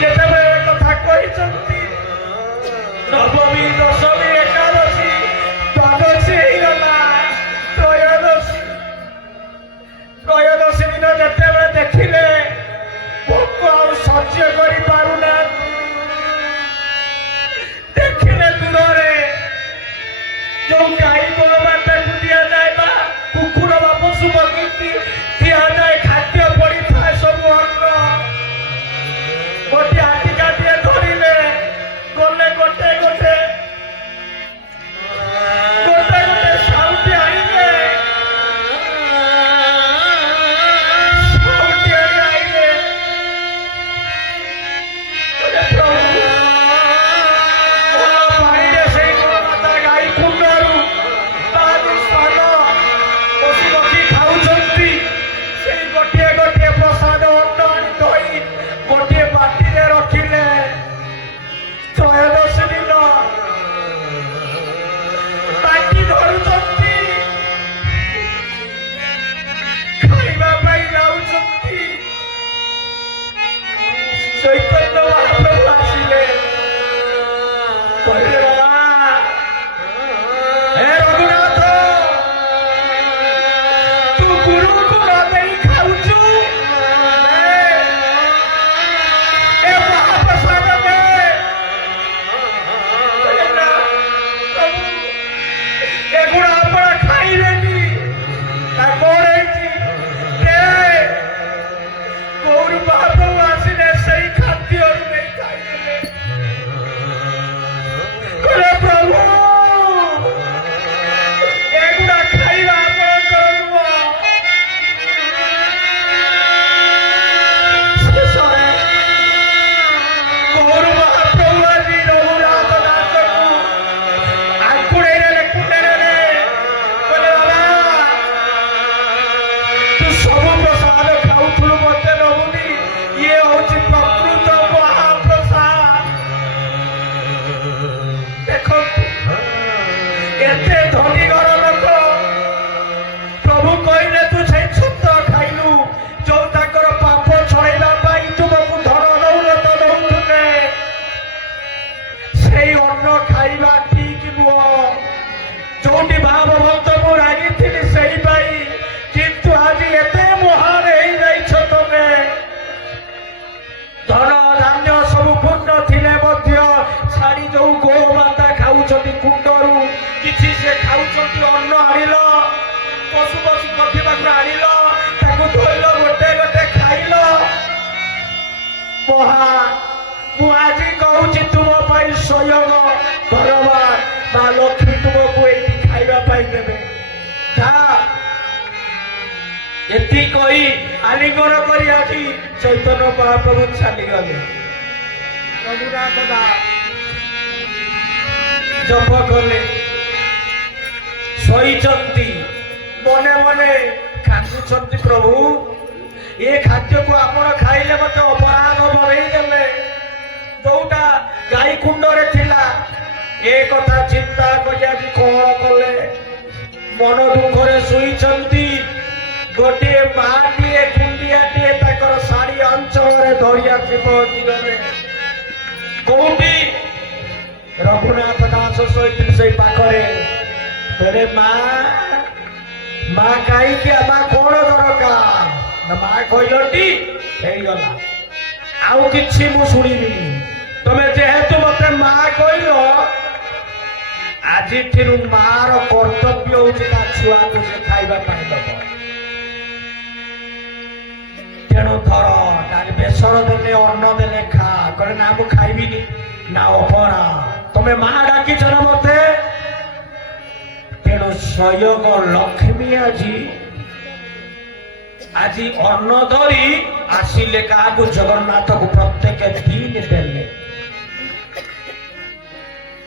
ଯେତେବେଳେ ଏ କଥା କହିଛନ୍ତି, ନବମୀ ଦଶମୀ ଏକାଦଶୀ ଦ୍ୱାଦଶୀ ହେଇଗଲା, ତ୍ରୟୋଦଶୀ ଦିନ ଯେତେବେଳେ ଦେଖିଲେ ଭୋକ ଆଉ ସହ୍ୟ କରିପାରୁନାହାନ୍ତି, ଦେଖିଲେ ଦୂରରେ ଯୋଉ ଗାଈ ଗୋମାତାକୁ ଦିଆଯାଏ ବା କୁକୁର ବା ପଶୁ ପକ୍ଷୀକି ଦିଆଯାଏ ଖାଦ୍ୟ ପଡିଥାଏ ସବୁ ଅନ୍ନ, ଗୋଟିଏ ଆଟିକାଟିଏ ଧରିଲେ, ଗଲେ ଗୋଟେ ଗୋଟେ ସାଉଟି ଆଣିଲେ। ସାଉଟି ଆଣି ଆଇଲେ, ପ୍ରଭୁ ପାଣିରେ ସେଇ ଗୋମାତା ଗାଈ କୁଣ୍ଡରୁ ତାହାକୁ ସ୍ଥାନ ପଶୁ ପକ୍ଷୀ ଖାଉଛନ୍ତି। ସେଇ ଗୋଟିଏ ଗୋଟିଏ ପ୍ରସାଦ ଅନ୍ନ ଆଣି ଧୋଇ ଗୋଟିଏ ବାଟିରେ ରଖିଲେ। ତ୍ରୟୋଦଶୀ ଦିନ ବାଟି ଧରୁଛନ୍ତି, ଖାଇବା ପାଇଁ ଯାଉଛନ୍ତି। ଚୈତନ୍ୟ ମହାପ୍ରଭୁ ଆସିଲେ, କହିଲେ ବାବା, ହେ ରଘୁନାଥ, ତୁ ଗୁରୁଙ୍କୁ ନ ଦେଇ ଖାଉଛୁ, ଏ ମହାପ୍ରସାଦ ଦେ। କହିଲେ, ନା ପ୍ରଭୁ, ଏଗୁଡ଼ା ଆପଣ ଖାଇବେନି। ତା କଣ ହେଇଛି? ଗୌର ମହାପ୍ରଭୁ ଆସିଲେ, ସେଇ ଖାଦ୍ୟରୁ ନେଇ ଖାଇଦେଲେ। କହିଲେ, ପ୍ରଭୁ ଏଗୁଡ଼ା ଖାଇବା ଆପଣଙ୍କର ନୁହଁ। ଶେଷରେ ଗୌର ମହାପ୍ରଭୁ ଆଜି ରଘୁନାଥ ଦାସକୁ ଆଙ୍କୁଡ଼େଇ ନେଲେ, କୁଣ୍ଡେଇ ନେଲେ। କହିଲେ, ବାବା, ତୁ ସବୁ ପ୍ରସାଦ ଖାଉଥିଲୁ, ମତେ ନବୁନି। ଇଏ ହଉଛି ପ୍ରକୃତ ମହାପ୍ରସାଦ। ଦେଖନ୍ତୁ, ଏତେ ଧନୀ ଘର ଲୋକ, ପ୍ରଭୁ କହିଲେ ତୁ ସେଇ ଛତ୍ର ଖାଇଲୁ ଯୋଉ ତାଙ୍କର ପାପ ଛଳେଇବା ପାଇଁ ତୁମକୁ ଧନ ଦୌଲତ ଦଉଥିଲେ। ସେଇ ଅନ୍ନ ଖାଇବା ଠିକ ନୁହଁ। ଯୋଉଠି ଭାବବନ୍ତ ମୁଁ ରାଗିଥିଲି ସେଇ ପାଇଁ, କିନ୍ତୁ ଆଜି ଏତେ ମହାନ ହେଇଯାଇଛ ତମେ। ଧନ ଧାନ୍ୟ ସବୁ ପୂର୍ଣ୍ଣ ଥିଲେ ମଧ୍ୟ ଛାଡ଼ି ଯୋଉ ଗୋମାତା ଖାଉଛନ୍ତି କୁଣ୍ଡରୁ, କିଛି ସେ ଖାଉଛନ୍ତି, ଅନ୍ନ ଆଣିଲ, ପଶୁ ପଶୁ ପକ୍ଷୀ ପାଖରୁ ଆଣିଲ, ତାକୁ ଧୋଇଲ, ଗୋଟେ ଗୋଟେ ଖାଇଲ। ମହା ମୁଁ ଆଜି କହୁଛି ତୁମ ପାଇଁ ସ୍ୱୟଂ ଭଗବାନ ମା ଲକ୍ଷ୍ମୀ ତୁମକୁ ଏଇଠି ଖାଇବା ପାଇଁ ଦେବେ। ଏତିକି କହି ଆଲିଙ୍ଗନ କରି ଆଜି ଚୈତନ୍ୟ ମହାପ୍ରଭୁ ଚାଲିଗଲେ। ରଘୁନାଥ ଦାସ ଜପ କଲେ, ଶୋଇଛନ୍ତି, ମନେ ମନେ କାନ୍ଦୁଛନ୍ତି। ପ୍ରଭୁ, ଏ ଖାଦ୍ୟକୁ ଆପଣ ଖାଇଲେ ମତେ ଅପରାଧ ବନେଇ ଦେଲେ। ଯୋଉଟା ଗାଈ କୁଣ୍ଡରେ ଥିଲା, ଏ କଥା ଚିନ୍ତା କରି ଆଜି କଣ କଲେ? ମନ ଦୁଃଖରେ ଶୋଇଛନ୍ତି। ଗୋଟିଏ ମାଟିଏ କୁଣ୍ଡିଆଟିଏ ତାଙ୍କର ଶାଢ଼ୀ ଅଞ୍ଚଳରେ ଧରି ଆସି ପହଞ୍ଚିଗଲେ। କୋଉଠି? ରଘୁନାଥ ଦାସ ଶୋଇଥିଲେ ସେଇ ପାଖରେ। କହିଲେ, ମା ମା କାହିଁକି ମା କଣ ଦରକାର ନା ମା କହିଲଟି ହେଇଗଲା ଆଉ କିଛି ମୁଁ ଶୁଣିବିନି ତମେ ଯେହେତୁ ମତେ ମା କହିଲ ଆଜିଠାରୁ ମାର କର୍ତ୍ତବ୍ୟ ହଉଛି ତା ଛୁଆକୁ ସେ ଖାଇବା ପାଇଁ ଦବ ତେଣୁ ଧର ତାର ବେସର ଦେଲେ ଅନ୍ନ ଦେଲେ ଖା କରେ ନା ମୁଁ ଖାଇବିନି ନା ଅପରା ତମେ ମା ଡାକିଛ ନା ମତେ ତେଣୁ ସ୍ୱୟଂ ଲକ୍ଷ୍ମୀ ଆଜି ଅନ୍ନ ଧରି ଆସିଲେ କାହାକୁ ଜଗନ୍ନାଥକୁ ପ୍ରତ୍ୟେକ ଦିନ ଦେଲେ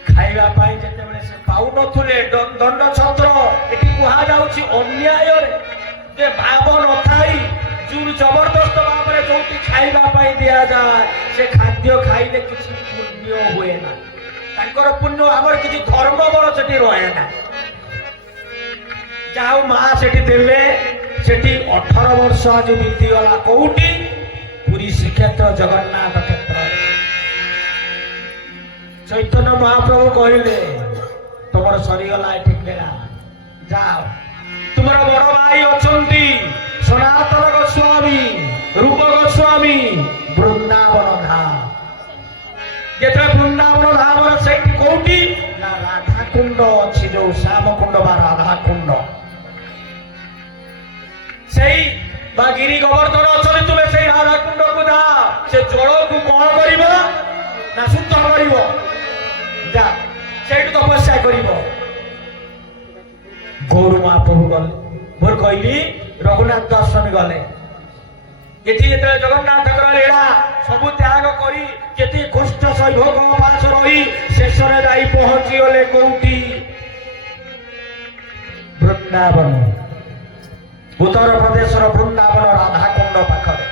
ଖାଇବା ପାଇଁ ଯେତେବେଳେ ସେ ପାଉନଥିଲେ ଦଣ୍ଡ ଛତ୍ର ଏଠି କୁହାଯାଉଛି ଅନ୍ୟାୟରେ ଯେ ଭାବ ନଥାଇ ଯୋଉ ଜବରଦସ୍ତ ଭାବରେ ଯୋଉଠି ଖାଇବା ପାଇଁ ଦିଆଯାଏ ସେ ଖାଦ୍ୟ ଖାଇଲେ କିଛି ପୁଣ୍ୟ ହୁଏ ନା ତାଙ୍କର ପୁଣ୍ୟ ଆମର କିଛି ଧର୍ମ ବଳ ସେଠି ରହେ ନା ଯାହା ହଉ ମା ସେଠି ଦେଲେ ସେଠି 18 ବର୍ଷ ଆଜି ବିତିଗଲା କୋଉଠି ପୁରୀ ଶ୍ରୀକ୍ଷେତ୍ର ଜଗନ୍ନାଥ କ୍ଷେତ୍ରରେ ଚୈତନ୍ୟ ମହାପ୍ରଭୁ କହିଲେ ତମର ସରିଗଲା ଏଠି ବେଳା ଯାଅ ତୁମର ବଡ ଭାଇ ଅଛନ୍ତି ସନାତନ ଗୋସ୍ୱାମୀ ରୂପ ଗୋସ୍ୱାମୀ ବୃନ୍ଦାବନ ଧାମ ଯେତେବେଳେ ବୃନ୍ଦାବନ ଧାମର ସେଇଠି କୋଉଠି ନା ରାଧାକୁଣ୍ଡ ଅଛି ଯୋଉ ଶ୍ୟାମକୁଣ୍ଡ ବା ରାଧାକୁଣ୍ଡ ସେଇ ବା ଗିରି ଗୋବର୍ଦ୍ଧନ ଅଛନ୍ତି ତୁମେ ସେଇ ରାଧାକୁଣ୍ଡକୁ ଯାଅ ସେ ଜଳକୁ କଣ କରିବ ନା ଶୁଦ୍ଧ କରିବ ଯା ସେଇଠୁ ତପସ୍ୟା କରିବ ଗୌର ମହାପ୍ରଭୁ ଗଲେ ମୋର କହିଲି ରଘୁନାଥ ଦର୍ଶନ ଗଲେ ଏଠି ଯେତେବେଳେ ଜଗନ୍ନାଥଙ୍କର ଲୀଳା ସବୁ ତ୍ୟାଗ କରି କେତେ କଷ୍ଟ ସୈଭୋଗ ମାସ ରହି ଶେଷରେ ଯାଇ ପହଞ୍ଚିଗଲେ କୋଉଠି ବୃନ୍ଦାବନ ଉତ୍ତର ପ୍ରଦେଶର ବୃନ୍ଦାବନ ରାଧାକୁଣ୍ଡ ପାଖରେ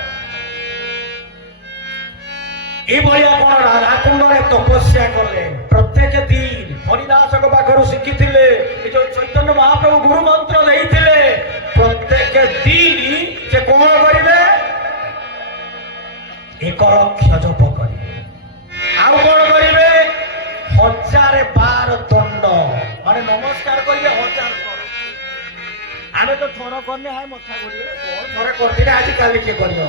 ଏଇଭଳିଆ କଣ ରାଧାକୁଣ୍ଡରେ ତପସ୍ୟା କଲେ ପ୍ରତ୍ୟେକ ଦିନ ହରିଦାସଙ୍କ ପାଖରୁ ଶିଖିଥିଲେ ଏ ଯୋଉ ଚୈତନ୍ୟ ମହାପ୍ରଭୁ ଗୁରୁ ମନ୍ତ୍ର ଦେଇଥିଲେ ପ୍ରତ୍ୟେକ ଦିନ ସେ କଣ କରିବେ 1 ଲକ୍ଷ ଜପ କରିବେ ଆଉ କଣ କରିବେ 1012 ଦଣ୍ଡ ମାନେ ନମସ୍କାର କରିବେ 1000 ଥର ଆମେ ତ ଥର କରିନେ ହାଏ ମଥା କରିବେ ଥରେ କରିଥିଲେ ଆଜି କାଲି କିଏ କରିବ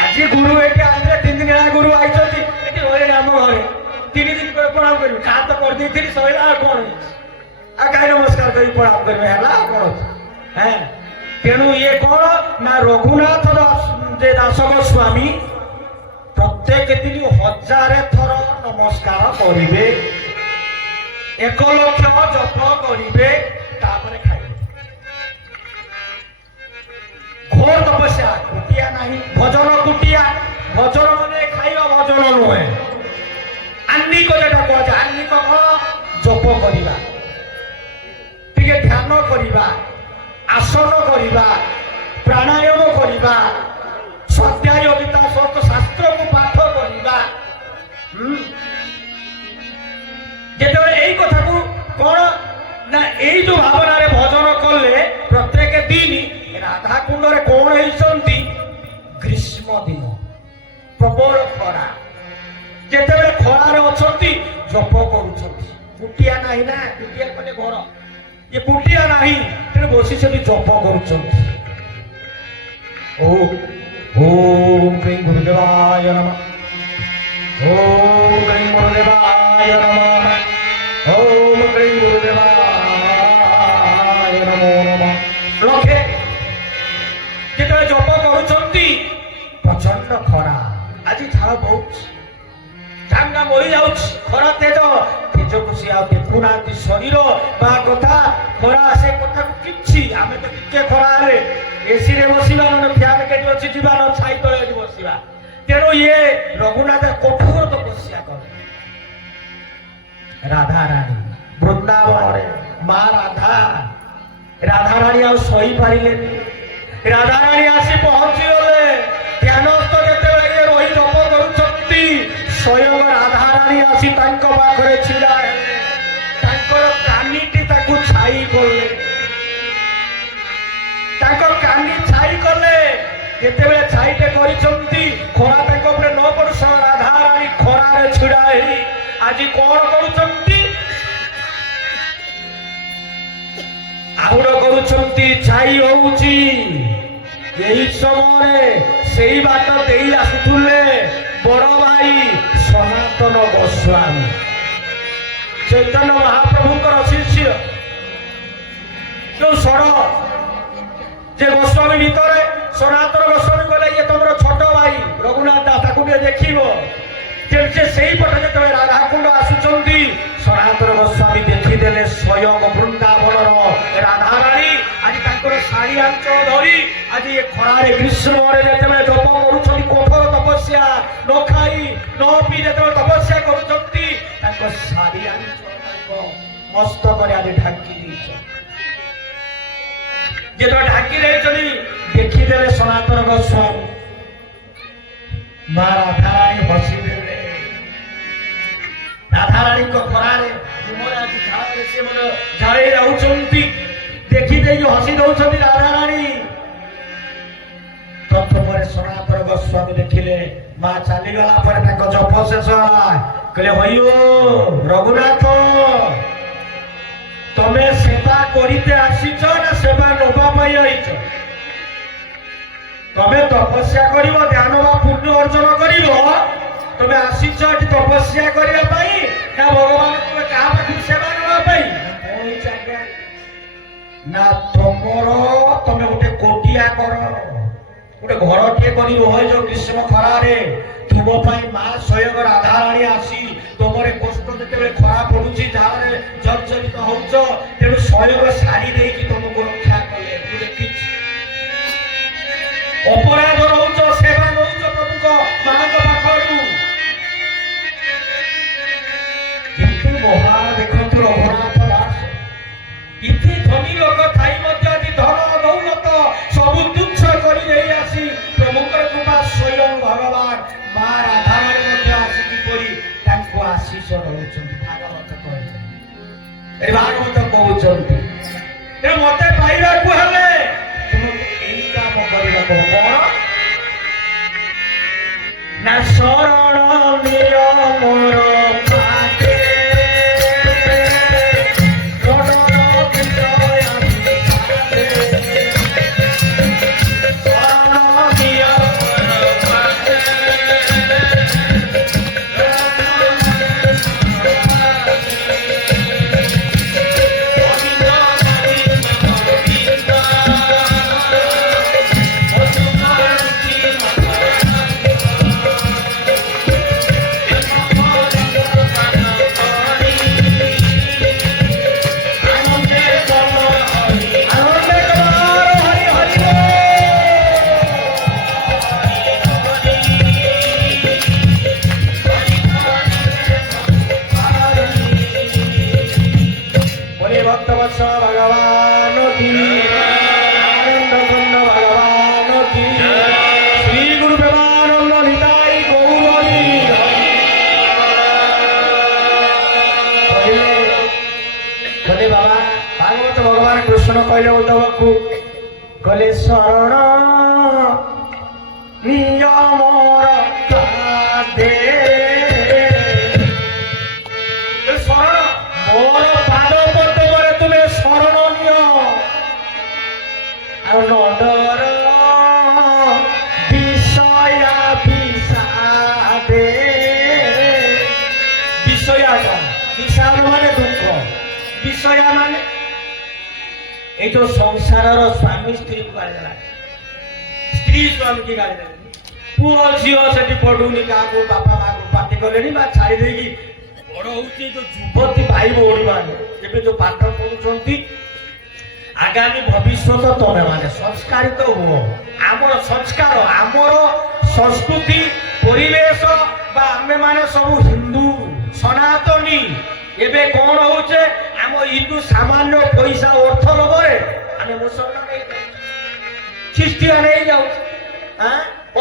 ଆଜି ଗୁରୁ ଏଠି ଆସିଲେ 3 ଦିନ ହେଲା ଗୁରୁ ଆଇଛନ୍ତି ଏଠି ଘରେ ଆମ ଘରେ 3 ଦିନ ପରେ ପ୍ରଣାମ କରିବେ କାହା ତ କରିଦେଇଥିଲି ସଇଲା ଆଉ କଣ ଆଉ କାହିଁ ନମସ୍କାର କରି ପ୍ରଣାମ କରିବେ ହେଲା ଆଉ କଣ ହଁ ତେଣୁ ଇଏ କଣ ନା ରଘୁନାଥ ଯେ ଦାସ ଗୋସ୍ୱାମୀ ପ୍ରତ୍ୟେକ ଦିନ 1000 ଥର ନମସ୍କାର କରିବେ 1 ଲକ୍ଷ ଜପ କରିବେ ତାପରେ ଖାଇବେ ଘୋର ତପସ୍ୟା କୁଟିଆ ନାହିଁ ଭଜନ କୁଟିଆ ଭଜନ ମାନେ ଖାଇବା ଭଜନ ନୁହେଁ ଆନ୍ନିକ ଯେଟା କୁହାଯାଏ ଆନ୍ନିକ କଣ ଜପ କରିବା ଟିକେ ଧ୍ୟାନ କରିବା ଆସନ କରିବା ପ୍ରାଣାୟାମ କରିବା ସ୍ୱାଧ୍ୟାୟ ଗୀତା ସହିତ ଶାସ୍ତ୍ରକୁ ପାଠ କରିବା ଯେତେବେଳେ ଏଇ କଥାକୁ କଣ ନା ଏଇ ଯୋଉ ଭାବନାରେ ଭଜନ କଲେ ପ୍ରତ୍ୟେକ ଦିନ ରାଧାକୁଣ୍ଡରେ କଣ ହେଇଛନ୍ତି ଗ୍ରୀଷ୍ମ ଦିନ ପ୍ରବଳ ଖରା ଯେତେବେଳେ ଖରାରେ ଅଛନ୍ତି ଜପ କରୁଛନ୍ତି କୁଟିଆ ନାହିଁ ନା କୁଟିଆ ମାନେ ଘର ଇଏ କୁଟିଆ ନାହିଁ ତେଣୁ ବସି ସେଠି ଜପ କରୁଛନ୍ତି ଓମ୍ କ୍ରୀଂ ଗୁରୁଦେବାୟ ନମଃ ଓମ୍ କ୍ରୀଂ ଗୁରୁଦେବାୟ ନମଃ ଓମ୍ କ୍ରୀଂ ଗୁରୁଦେବାୟ ନମୋ ନମଃ ଲକ୍ଷେ ଯେତେବେଳେ ଜପ କରୁଛନ୍ତି ପ୍ରଚଣ୍ଡ ଖରା ଆଜି ଝାଳ ବହୁଛି ଝାଙ୍ଗା ମରି ଯାଉଛି ଖରା ତେଜକୁ ସେ ଆଉ ଦେଖୁନାହାନ୍ତି ଶରୀର ବା କଥା ଖରା ସେ କଥାକୁ କିଛି ଆମେ ତ ଟିକେ ଖରା ହେଲେ ଏସିରେ ବସିବା ନହେଲେ ଫ୍ୟାନ କେଠି ଅଛି ଯିବା ନ ଛାଇ ତଳେ ଏଠି ବସିବା ତେଣୁ ଇଏ ରଘୁନାଥ କଠୋର ତପସ୍ୟା କଲେ ରାଧାରାଣୀ ବୃନ୍ଦାବନରେ ମା ରାଧାରାଣୀ ଆଉ ସହିପାରିଲେନି ରାଧାରାଣୀ ଆସି ପହଞ୍ଚିଗଲେ ଧ୍ୟାନସ୍ଥ ଯେତେବେଳେ ରହି ଜପ କରୁଛନ୍ତି ସ୍ୱୟଂ ରାଧାରାଣୀ ଆସି ତାଙ୍କ ପାଖରେ ଛିଡା ହେଲେ ତାଙ୍କର କାନିଟି ତାକୁ ଛାଇ କଲେ ତାଙ୍କ କାନି ଛାଇ କଲେ ଯେତେବେଳେ ଛାଇଟେ କରିଛନ୍ତି ଖରା ତାଙ୍କ ଉପରେ ନ ପଡୁ ରାଧାରାଣୀ ଖରାରେ ଛିଡା ହେଇ ଆଜି କଣ କରୁଛନ୍ତି ଆହୁଡ଼ ଭାବୁଛନ୍ତି ଛାଇ ହଉଛି। ଏହି ସମୟରେ ସେଇ ବାଟ ଦେଇ ଆସୁଥିଲେ ବଡ ଭାଇ ସନାତନ ଗୋସ୍ୱାମୀ, ଚୈତନ୍ୟ ମହାପ୍ରଭୁଙ୍କର ଶିଷ୍ୟ। ଯୋଉ ସର যে গোস্বামী ভিতরে সনাতন গোস্বামী কলে ইয়ে তোমার ছোট ভাই রঘুনাথ দাস, তাকে টিকে দেখিব। যে সেই পটে যেতবে রাধাকুণ্ড আসুচন্তি, সনাতন গোস্বামী দেখিদেলে স্বয়ং বৃন্দাবনর রাধারাণী। আজ তাଙ୍କର শাড়ি আঞ্চল ধরি আজ এ খরারে গ্রীষ্মরে যেতবে জপ করুଛନ୍ତି, কঠোর তপস্যা, ন খাই ন পি যেতবে তপস্যা করুଛନ୍ତି, তাଙ୍କ শাড়ি আঞ্চল তাଙ୍କ মস্তকরে আজ ঢাকি ଦେଇଛନ୍ତି। যেতবে ঢাকি ଦେଇଛନ୍ତି ଦେଖିଦେଲେ ସନାତନ ଗୋସ୍ୱାମୀ, ମା ରାଧାରାଣୀ ହସିଦେଲେ। ରାଧାରାଣୀଙ୍କ ଖରାରେ ମୁହଁରେ ଆଜି ଝାଳରେ ସେ ମଧ୍ୟ ଝାଳେଇ ଯାଉଛନ୍ତି, ଦେଖିଦେଇକି ହସି ଦଉଛନ୍ତି ରାଧାରାଣୀ। ତତ୍ପରେ ସନାତନ ଗୋସ୍ୱାମୀ ଦେଖିଲେ ମା ଚାଲିଗଲା ପରେ ତାଙ୍କ ଜପ ଶେଷ ହେଲା। କହିଲେ ହଇଓ ରଘୁନାଥ, ତମେ ସେବା କରିତେ ଆସିଛ ନା ସେବା ନବା ପାଇଁ ଆଇଛ? ତମେ ତପସ୍ୟା କରିବ, ଧ୍ୟାନ ବା ପୁଣ୍ୟ ଅର୍ଜନ କରିବ, ତମେ ଆସିଛ ଏଠି ତପସ୍ୟା କରିବା ପାଇଁ ନା ଭଗବାନ ତମେ କାହା ପାଖରୁ ସେବା ନେବା ପାଇଁ? ନା ତମର ତମେ ଗୋଟେ କୋଟିଆ କର, ଗୋଟେ ଘରଟିଏ କରି ରହିଛ ଗ୍ରୀଷ୍ମ ଖରାରେ। ତୁମ ପାଇଁ ମା ସ୍ୱୟଂ ରାଧାରାଣୀ ଆସି ତମର କଷ୍ଟ ଯେତେବେଳେ ଖରା ପଡୁଛି, ଝାଳରେ ଜର୍ଜରିତ ହଉଛ, ତେଣୁ ସ୍ୱୟଂ ଶାଢୀ ଦେଇକି ତମକୁ ରକ୍ଷା କଲେ। ମୁଁ ଦେଖିଛି ଅପରାଧ ରହୁଛ, ସେବା ନଉଛ ପ୍ରଭୁଙ୍କ ମାଙ୍କ ପାଖରୁ। କେତେ ମହାନ ଦେଖନ୍ତୁ ରଘୁନାଥ ଦାସ, ଇତି ଧନୀ ଲୋକ ଥାଇ ମଧ୍ୟ ଆଜି ଧନ ଦୌଲତ ସବୁ ତୁଚ୍ଛ କରି ଦେଇ ଆସି ପ୍ରଭୁଙ୍କର କୃପା ସ୍ୱୟଂ ଭଗବାନ ମା ରାଧାରାଣୀ ମଧ୍ୟ ଆସି କିପରି ତାଙ୍କୁ ଆଶୀଷ ଦଉଛନ୍ତି। ଭାଗବତ କହିଲେ, ଭାଗବତ କହୁଛନ୍ତି ମତେ ପାଇବାକୁ ହେଲେ ତୁମକୁ ଏଇ କାମ କରିବାକୁ ହବ। ନା ଶରଣ ନିର ମୋର ପାଖେ, भगवान की आनंद कुंड भगवान की श्री गुरु प्रेमानंद निताई गौरी। कहले बाबा भागवत भगवान कृष्ण कहले उद्धव को, कहले शरण नियमर दे, शरण मोर पाद पद्मरे तुमे शरण निय, नडर विषया विषादे। विषया विषाद माने दुख, विषया माने ये जो संसार स्वामी स्त्री को गाड़ी देला, स्त्री स्वामी की गाड़ी देला, पुओ झील से पढ़ुनी क्या बापा माँ को पार्टी कले छाड़ी देगी बड़ हूँ जो युवती भाई भौणी मैंने जो पाठ पढ़ुंट आगामी भविष्य तमें मैंने संस्कारित हुओ। आमर संस्कार आमर संस्कृति परिवेश आमे माने सब हिंदू सनातनी एबे कौन होचे आम हिंदू सामान्य पैसा अर्थ लोभे आम मुसलमान ख्रिस्टियान हो जाऊ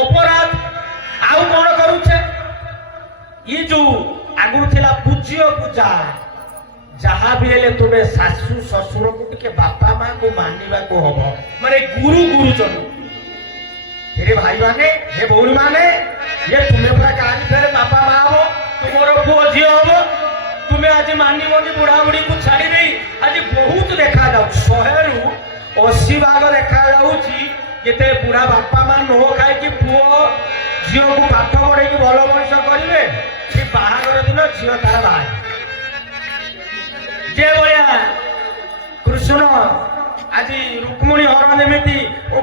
अपराध आउ कौन करुचे ये जो आगु थिला पूज्य पूजा जहाँ भी हेले तुम्हें सासू ससुर को टिके बापा माँ को मानिबा को हबो माने गुरु गुरुजन हे भाई माने हे भौणी माने ये तुम्हें पूरा कहानी फेरे बापा माँ हो तुमरो पुओ झी हबो तुम्हें आज मानिबनी बुढ़ा बुढ़ी को छाड़ी नहीं आज बहुत देखा जाऊ 100 रु 80 ଭାଗ ଦେଖାଯାଉଛି କେତେ ବୁଢା ବାପା ମା ନ ଖାଇକି ପୁଅ ଝିଅକୁ ପାଠ ପଢେଇକି ଭଲ ମଣିଷ କରିବେ, ସେ ବାହାଘର ଦିନ ଝିଅ ତାର ବାହା ଯେ ଭଳିଆ କୃଷ୍ଣ ଆଜି ରୁକ୍ମଣୀ ହରଣ ଯେମିତି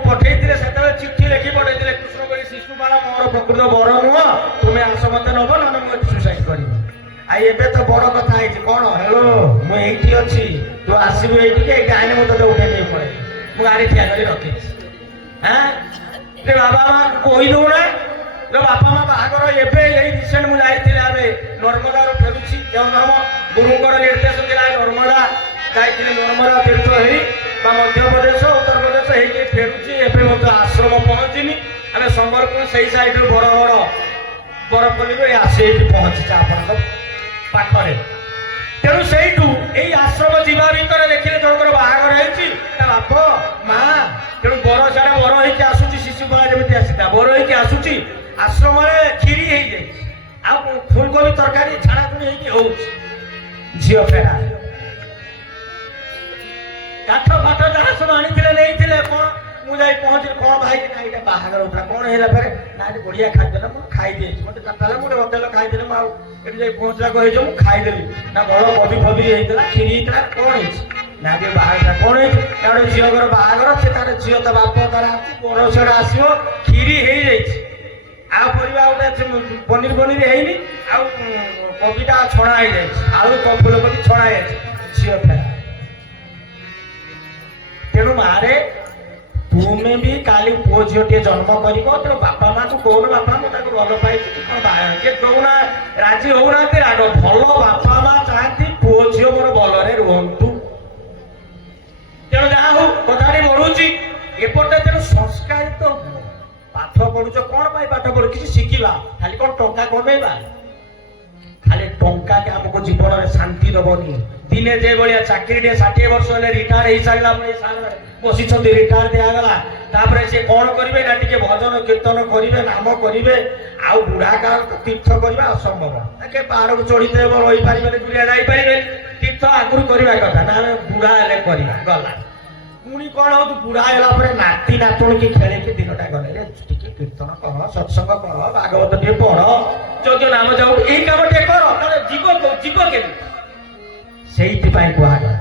ପଠେଇଥିଲେ, ସେତେବେଳେ ଚିଠି ଲେଖି ପଠେଇଥିଲେ କୃଷ୍ଣ କହି ଶିଶୁପାଳ ମୋର ପ୍ରକୃତ ବର ନୁହଁ, ତୁମେ ଆସ ମତେ ନବ, ନହେଲେ ମୁଁ ଏଠି ସୁସାଇଡ୍ କରିବି। ଆଉ ଏବେ ତ ବଡ କଥା ହେଇଛି କଣ, ହେଲୋ ମୁଁ ଏଇଠି ଅଛି, ତୁ ଆସିବୁ ଏଇଠିକି, ଏଇଠି ଆଇନେ ମୁଁ ତତେ ଉଠେଇ ନେଇ ପଳେଇ, ମୁଁ ଗାଡି ଠିଆ କରି ରଖିଛି। ବାପା ମା କହିଦଉନା, ବାପା ମା ବାହାଘର ଏବେ ଏଇ ରିସେଣ୍ଟ ମୁଁ ଯାଇଥିଲି, ଆମେ ନର୍ମଦାରୁ ଫେରୁଛି, ଗୁରୁଙ୍କର ନିର୍ଦ୍ଦେଶ ଥିଲା ନର୍ମଦା ଯାଇଥିଲି, ନର୍ମଦା ତୀର୍ଥ ହେଇ ବା ମଧ୍ୟପ୍ରଦେଶ ଉତ୍ତରପ୍ରଦେଶ ହେଇକି ଫେରୁଛି, ଏବେ ମଧ୍ୟ ଆଶ୍ରମ ପହଞ୍ଚିନି, ଆମେ ସମ୍ବଲପୁର ସେଇ ସାଇଡରୁ ବରପଲ୍ଲୀରୁ ଆସି ଏଇଠି ପହଞ୍ଚିଛି ଆପଣଙ୍କ ପାଖରେ। ତେଣୁ ସେଇଠୁ ଏଇ ଆଶ୍ରମ ଯିବା ଭିତରେ ଦେଖିଲେ ଜଣଙ୍କର ବାହାଘର ହେଇଛି, ତା ବାପ ମା, ତେଣୁ ବର ସିଆଡେ ବର ହେଇକି ଆସୁଛି, ଶିଶୁପାଳ ଯେମିତି ଆସିଥିଲା ବର ହେଇକି ଆସୁଛି, ଆଶ୍ରମରେ କ୍ଷୀରି ହେଇଯାଇଛି, ଆଉ ଫୁଲକୋବି ତରକାରୀ ଛାଣାଛୁଣି ହେଇକି ହଉଛି। ଝିଅ ଫେରା କାଠ ଫାଠ ଯାହା ସବୁ ଆଣିଥିଲେ ନେଇଥିଲେ, କଣ ମୁଁ ଯାଇ ପହଞ୍ଚିଲି, କଣ ଭାଇ ନା ଏଇଟା ବାହାଘର ହଉଥିଲା, କଣ ହେଲା ଫେରେ ନା ଏଠି ବଢିଆ ଖାଦ୍ୟ ନା ମୁଁ ଖାଇଦେଇଛି, ମତେ ଚାରିଟା ମୁଁ ଗୋଟେ ହୋଟେଲ ଖାଇଦେଲି, ମୁଁ ଆଉ ଏଠି ଯାଇ ପହଞ୍ଚିବାକୁ ହେଇଯିବ, ମୁଁ ଖାଇଦେଲି ନା ଭଲ କବି ଫବି ହେଇଥିଲା, କ୍ଷୀରି ହେଇଥିଲା, କଣ ହେଇଛି ନା ଟିକେ ବାହାଘର କଣ ହେଇଛି ନା ଗୋଟେ ଝିଅଙ୍କର ବାହାଘର, ସେ ତାର ଝିଅ ତା ବାପ ତାର ବର ସିଆଡେ ଆସିବ, କ୍ଷୀରି ହେଇଯାଇଛି, ଆଉ ପରିବା ଗୋଟେ ପନିର ହେଇନି, ଆଉ କୋବିଟା ଛଣା ହେଇଯାଇଛି, ଆଳୁ ଫୁଲକୋବି ଛଣା ହେଇଯାଇଛି, ଝିଅ ଫେରା। ତେଣୁ ମାରେ ତୁମେ ବି କାଲି ପୁଅ ଝିଅ ଟିକେ ଜନ୍ମ କରିବ, ତେଣୁ ବାପା ମାଙ୍କୁ କହୁନ, ବାପା ମୁଁ ତାକୁ ଭଲ ପାଇଛି କଣ ବାହା କହୁନା, ରାଜି ହଉନାହାନ୍ତି, ରାଗ ଭଲ ବାପା ମା ଚାହାନ୍ତି ପୁଅ ଝିଅ ମୋର ଭଲରେ ରୁହନ୍ତୁ। ତେଣୁ ଯାହା ହଉ କଥାଟି ବଢୁଛି ଏପଟେ, ତେଣୁ ସଂସ୍କାରିତ ପାଠ ପଢୁଛ, କଣ ପାଇଁ ପାଠ ପଢୁ, କିଛି ଶିଖିବା, ଖାଲି କଣ ଟଙ୍କା କମେଇବା, ଖାଲି ଟଙ୍କା ଆମକୁ ଜୀବନରେ ଶାନ୍ତି ଦବନି। ଦିନେ ଯେ ଭଳିଆ ଚାକିରିଟେ 60 ବର୍ଷ ହେଲେ ରିଟାୟାର ହେଇସାରିଲା ପରେ ବସିଛନ୍ତି, ରିଟାୟାର ଦିଆଗଲା, ତାପରେ ସେ କଣ କରିବେ ନା ଟିକେ ଭଜନ କୀର୍ତ୍ତନ କରିବେ, ନାମ କରିବେ, ଆଉ ବୁଢା କାଳ ତୀର୍ଥ କରିବା ଅସମ୍ଭବ, ତାକେ ପାହାଡକୁ ଚଢିତେ ହେବ, ରହିପାରିବେନି, ଦୁନିଆ ଯାଇପାରିବେନି, ତୀର୍ଥ ଆଗରୁ କରିବା କଥା ନା, ଆମେ ବୁଢା ହେଲେ କରିବା ଗଲା। ପୁଣି କଣ ହଉଛି, ବୁଢା ହେଲା ପରେ ନାତି ନାତୁଣୀକି ଖେଳିକି ଦିନଟା ଗଲେ, ଟିକେ କୀର୍ତ୍ତନ କର, ସତ୍ସଙ୍ଗ କର, ଭାଗବତ ଟିକେ ପଢ, ଯଜ୍ଞ ନାମ ଯାଉ, ଏଇ କାମ ଟିକେ କର, ତାହେଲେ ଯିବ କେମିତି? ସେଇଥିପାଇଁ କୁହାଗଲା,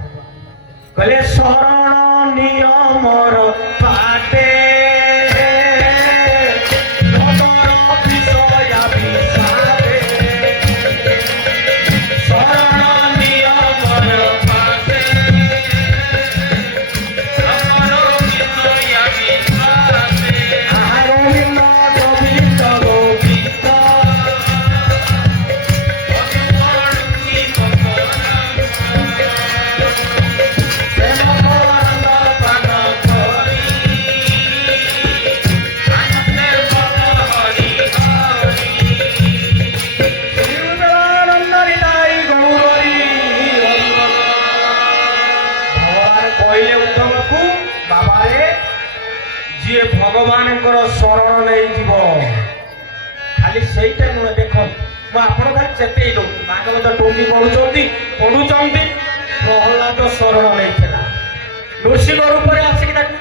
କହିଲେ ଶରଣ ନିୟମର ପାଟେ ଭଗବାନଙ୍କର ଶରଣ ନେଇଯିବ, ଖାଲି ସେଇଟା ନୁହେଁ। ଦେଖ ମୁଁ ଆପଣ ଖାଲି ଚେତେଇ ଦଉଛି, ଭାଗବତ ଟୁଙ୍ଗି ପଢୁଛନ୍ତି, ପ୍ରହ୍ଲାଦ ଶରଣ ନେଇଥିଲା, ନୃସିଂହ ରୂପରେ ଆସିକି ତାକୁ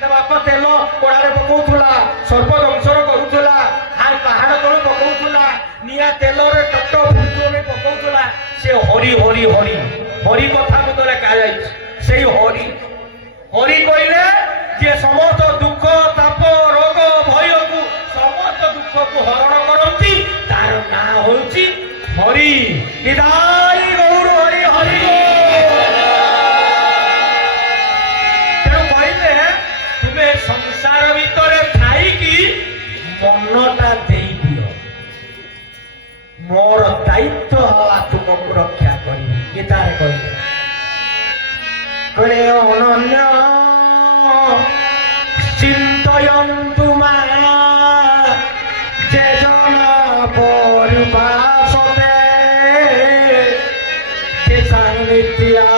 ତା ବାପା ତେଲ କୋଡ଼ାରେ ପକଉଥିଲା, ସର୍ପ ଦଂଶନ କରୁଥିଲା, ପାହାଡ ତଳୁ ପକଉଥିଲା, ନିଆଁ ତେଲରେ ଟଟ ଫୁଟୁରେ ପକଉଥିଲା, ସେ ହରି ହରି ହରି ହରି କଥା ମତେ ଲେଖାଯାଇଛି। ସେଇ ହରି ହରି କହିଲେ ଯିଏ ସମସ୍ତ ଦୁଃଖ ତାପ ରୋଗ ଭୟକୁ ସମସ୍ତ ଦୁଃଖକୁ ହରଣ କରନ୍ତି, ତାର ନାଁ ହଉଛି ହରି। ନିଧାଇ ଗୌର ହରି ହରି। ତେଣୁ କହିଲେ ତୁମେ ସଂସାର ଭିତରେ ଥାଇକି ମନଟା ଦେଇଦିଅ, ମୋର ଦାୟିତ୍ୱ ହେଲା ତୁମକୁ ରକ୍ଷା କରିବି। ଗୀତାରେ କହିଲେ ଅନନ୍ୟ চিন্তয়ন্তু মায়া যে জনা পরিপাসতে যে সান্নিধ্যা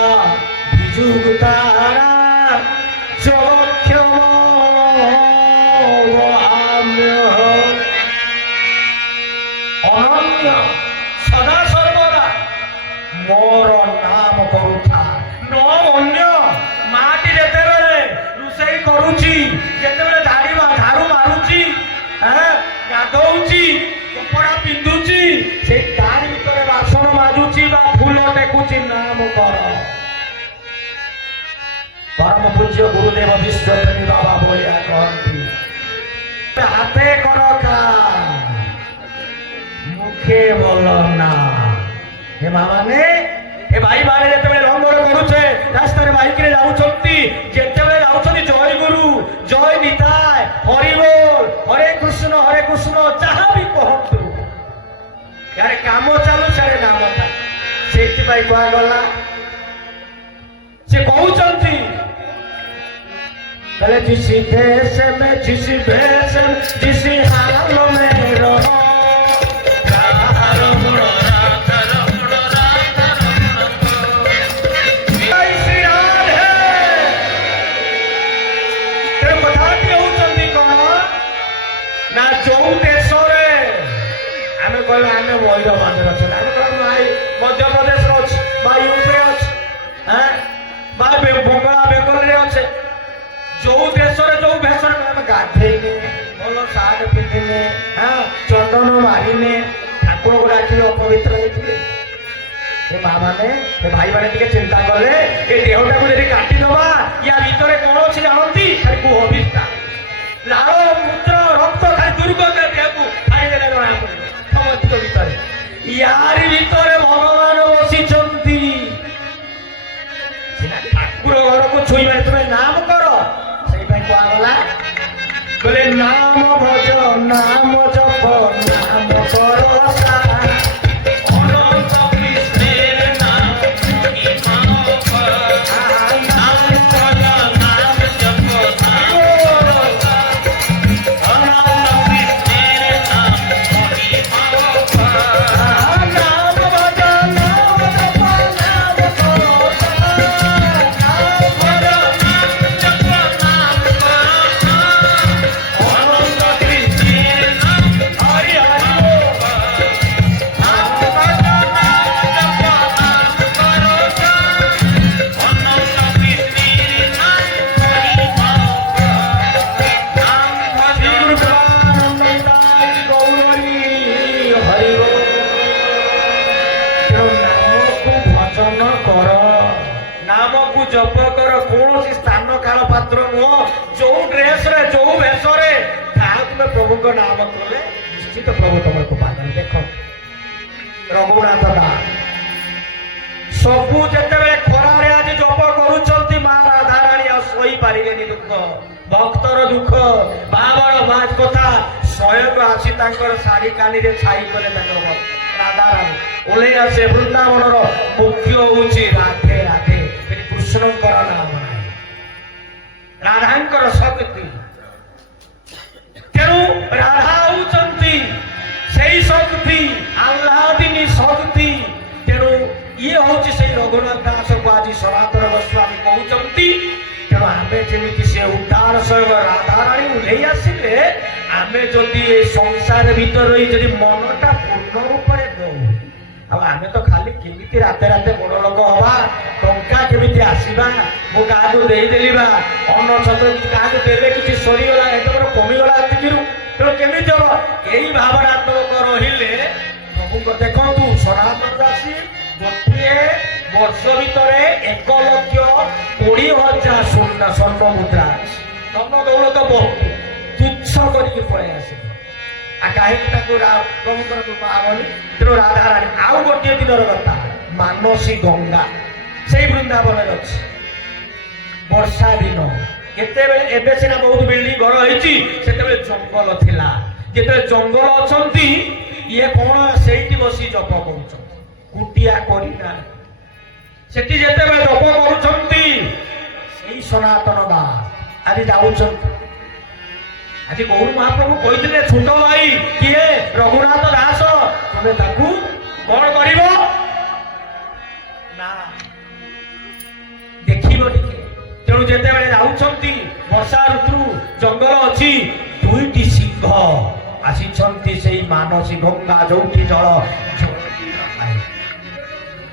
বিযুক্তারা চক্ষম ଅନନ୍ୟ ସଦା ସର୍ବଦା ମୋର ନାମ କରୁଥା, ନ ଅନ୍ୟ। ମାଟି ଯେତେବେଳେ ଯେତେବେଳେ ଝାଡୁ ମାରୁଛି ଗାଧଉଛି କପଡା ପିନ୍ଧୁଛି ସେ ତାରି ଭିତରେ ବାସନ ମାଜୁଛି ବା ଫୁଲ ଟେକୁଛି ନାମ କର। ପରମ ପୂଜ୍ୟ ଗୁରୁଦେବ ବିଶ୍ୱପ୍ରେମୀ ବାବା ଭଳିଆ କହନ୍ତି ହାତେ କର ମୁଖେ ବୋଲ ନା। ହେ ମା ମାନେ ଏ ଭାଇ ମାନେ ଯେତେବେଳେ ଲଙ୍ଗଳ କରୁଛେ ରାସ୍ତାରେ ବାଇକରେ ଯାଉଛନ୍ତି ଯେତେବେଳେ ଯାଉଛନ୍ତି ଜୟ ଗୁରୁ ଜୟ ନିତାଇ ହରି ବୋଲ ହରେ କୃଷ୍ଣ ଯାହା ବି କହନ୍ତୁ यारे काम चालू सारे नाम था ସେଇଥିପାଇଁ କୁହାଗଲା ସେ କହୁଛନ୍ତି कले जिस देश में जिस भेष जिस हाल में रहो मध्य प्रदेश यूपी अच्छे बंगाला बेंगल अच्छे जो देश जो भेष गाधेने भल सार्ट पिंधिने चंदन मारिने ठाकुर को डाक अपवित्र होते माँ मैंने भाई मैंने चिंता कले ये देहटा को यदि काटिदवा या भितर कौन अच्छे जानती खाली कुहभिस्ता लाल मूत्र रक्त खाली दुर्गंध देह को खाईदे जना पड़े समस्त भितर यारी भितर भगवान बसी ठाकुर घर को छुई मारे तुम्हें नाम कर से कहला बोले नाम भज नाम जप नाम कर जप कर कौन स्थान काल पात्र नुह जो ड्रेस जो भेष तुम्हें प्रभु को नाम कले निश्चित प्रभु तुम को पागल देख रघुनाथ दास सबू जिते खरारे आज जप करुँच माँ राधाराणी सही पारे दुख भक्तर दुख बाबर बाज कथा स्वयं आसी शाढ़ी कानी छाई कले राधाराणी ओल्हे आसे वृंदावन मुख्य हूँ राधे राधे कृष्णकर नाम ना राधांकर शक्ति तेणु राधा होती शक्ति आह्लादिनी शक्ति तेणु ये हूँ से रघुनाथ दास को आज सनातन गोस्वामी कहते तेणु आम जमी से उद्धार सहयोग राधाराणी उल्ले आसिले आम जदि संसार भीतर रही जदि मनटा पूर्ण रूप में दौ आम तो खाली केमी राते राते बड़ लोक हवा टंका केमी आसवा मो क्या देदेली अन्न छत्र क्या देले कि सरीगला एत कमीगला तेणु केमी हम यही भावनात्मक रहिले प्रभु देखु सनातन राशि गोटे वर्ष भितर 1,20,000 स्वर्ण मुद्रा धन दौलत बहुत तुच्छ करके पलि आस कहीं प्रभुकर कृपा हबनी तेणु राधाराणी आउ गोटे दिन कथा मानसी गंगा से वृंदावन अच्छी वर्षा दिन केते सीना बहुत बिल्डिंग घर होती जंगल थिला जिते जंगल अच्छा ये कौन से बसी जप कर कुटिया करना से जब जप कर सनातन दास आज जाऊँ आज गौर महाप्रभु कहते छोट भाई किए रघुनाथ दास तुम्हें कौन कर देख तेणु जिते जाऊँगी वर्षा ऋतु जंगल अच्छी दुईटी सिंह आसी से मानसी गंगा जो जल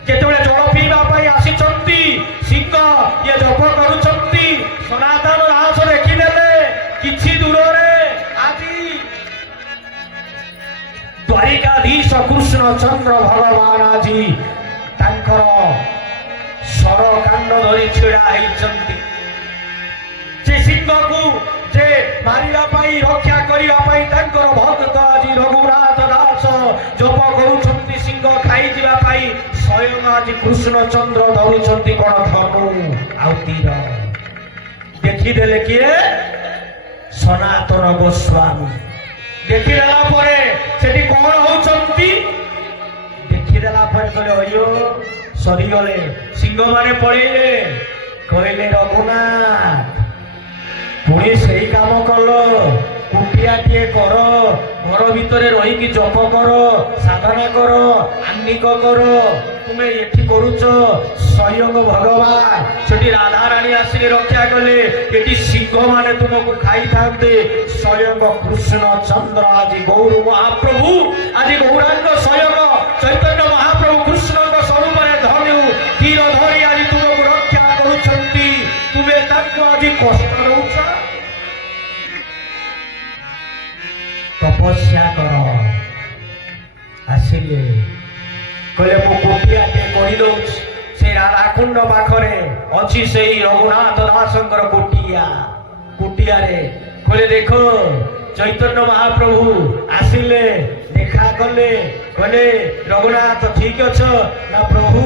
जिते जल पीवाई आसी सिंह ये जप कर सनातन दास देखिने ଚନ୍ଦ୍ର ଭଗବାନ ଆଜି ତାଙ୍କର ସରକାଣ୍ଡ ଧରି ଛିଡ଼ା ହେଇଛନ୍ତି। ସେ ସିଂହକୁ ଯେ ମାରିବା ପାଇଁ ରକ୍ଷା କରିବା ପାଇଁ ତାଙ୍କର ଭକ୍ତ ଆଜି ରଘୁନାଥ ଦାସ ଜପ କରୁଛନ୍ତି ସିଂହ ଖାଇଯିବା ପାଇଁ। ସ୍ୱୟଂ ଆଜି କୃଷ୍ଣଚନ୍ଦ୍ର ଧରୁଛନ୍ତି କଣ ଧନୁ ଆଉ ତୀର। ଦେଖିଦେଲେ କିଏ? ସନାତନ ଗୋସ୍ୱାମୀ। ଦେଖିଦେଲା ପରେ ସେଠି କଣ ହଉଛନ୍ତି? ଦେଖିଦେଲା ପରେ କହିଲେ ଅಯ್ୟୋ ସରିଗଲେ। ସିଂହ ମାନେ ପଳେଇଲେ। କହିଲେ ରଘୁନାଥ ପୁଣି ସେଇ କାମ କଲ, କୁଟିଆଟିଏ କର, ଘର ଭିତରେ ରହିକି ଜପ କର, ସାଧନା କର, ଆନ୍ନିକ କର। ତୁମେ ଏଠି କରୁଛ ସ୍ୱୟଂ ଭଗବାନ ସେଠି ରାଧାରାଣୀ ଆସିକି ରକ୍ଷା କଲେ। ଏଠି ସିଂହ ମାନେ ତୁମକୁ ଖାଇଥାନ୍ତେ। ସ୍ୱୟଂ କୃଷ୍ଣ ଚନ୍ଦ୍ର ଆଜି ଗୌର ମହାପ୍ରଭୁ ଆଜି ଗୌରାଙ୍ଗ ସ୍ୱୟଂ ଚୈତନ୍ୟ ମହାପ୍ରଭୁ କୃଷ୍ଣଙ୍କ ସ୍ୱରୂପରେ ଧନୁ ତୀର ଧରି ଆଜି ତୁମକୁ ରକ୍ଷା କରୁଛନ୍ତି। ତୁମେ ତାଙ୍କୁ ଆଜି କଷ୍ଟ ଦଉଛ। ତପସ୍ୟା କର। ଆସିଲେ କହିଲେ ମୁଁ କୁଟିଆଟେ କରିଦଉଛି। ସେ ରାଧାକୁଣ୍ଡ ପାଖରେ ଅଛି ସେଇ ରଘୁନାଥ ଦାସଙ୍କର କୁଟିଆରେ। କହିଲେ ଦେଖ ଚୈତନ୍ୟ ମହାପ୍ରଭୁ ଆସିଲେ, ଦେଖା କଲେ। କହିଲେ ରଘୁନାଥ ଠିକ ଅଛ ନା ପ୍ରଭୁ?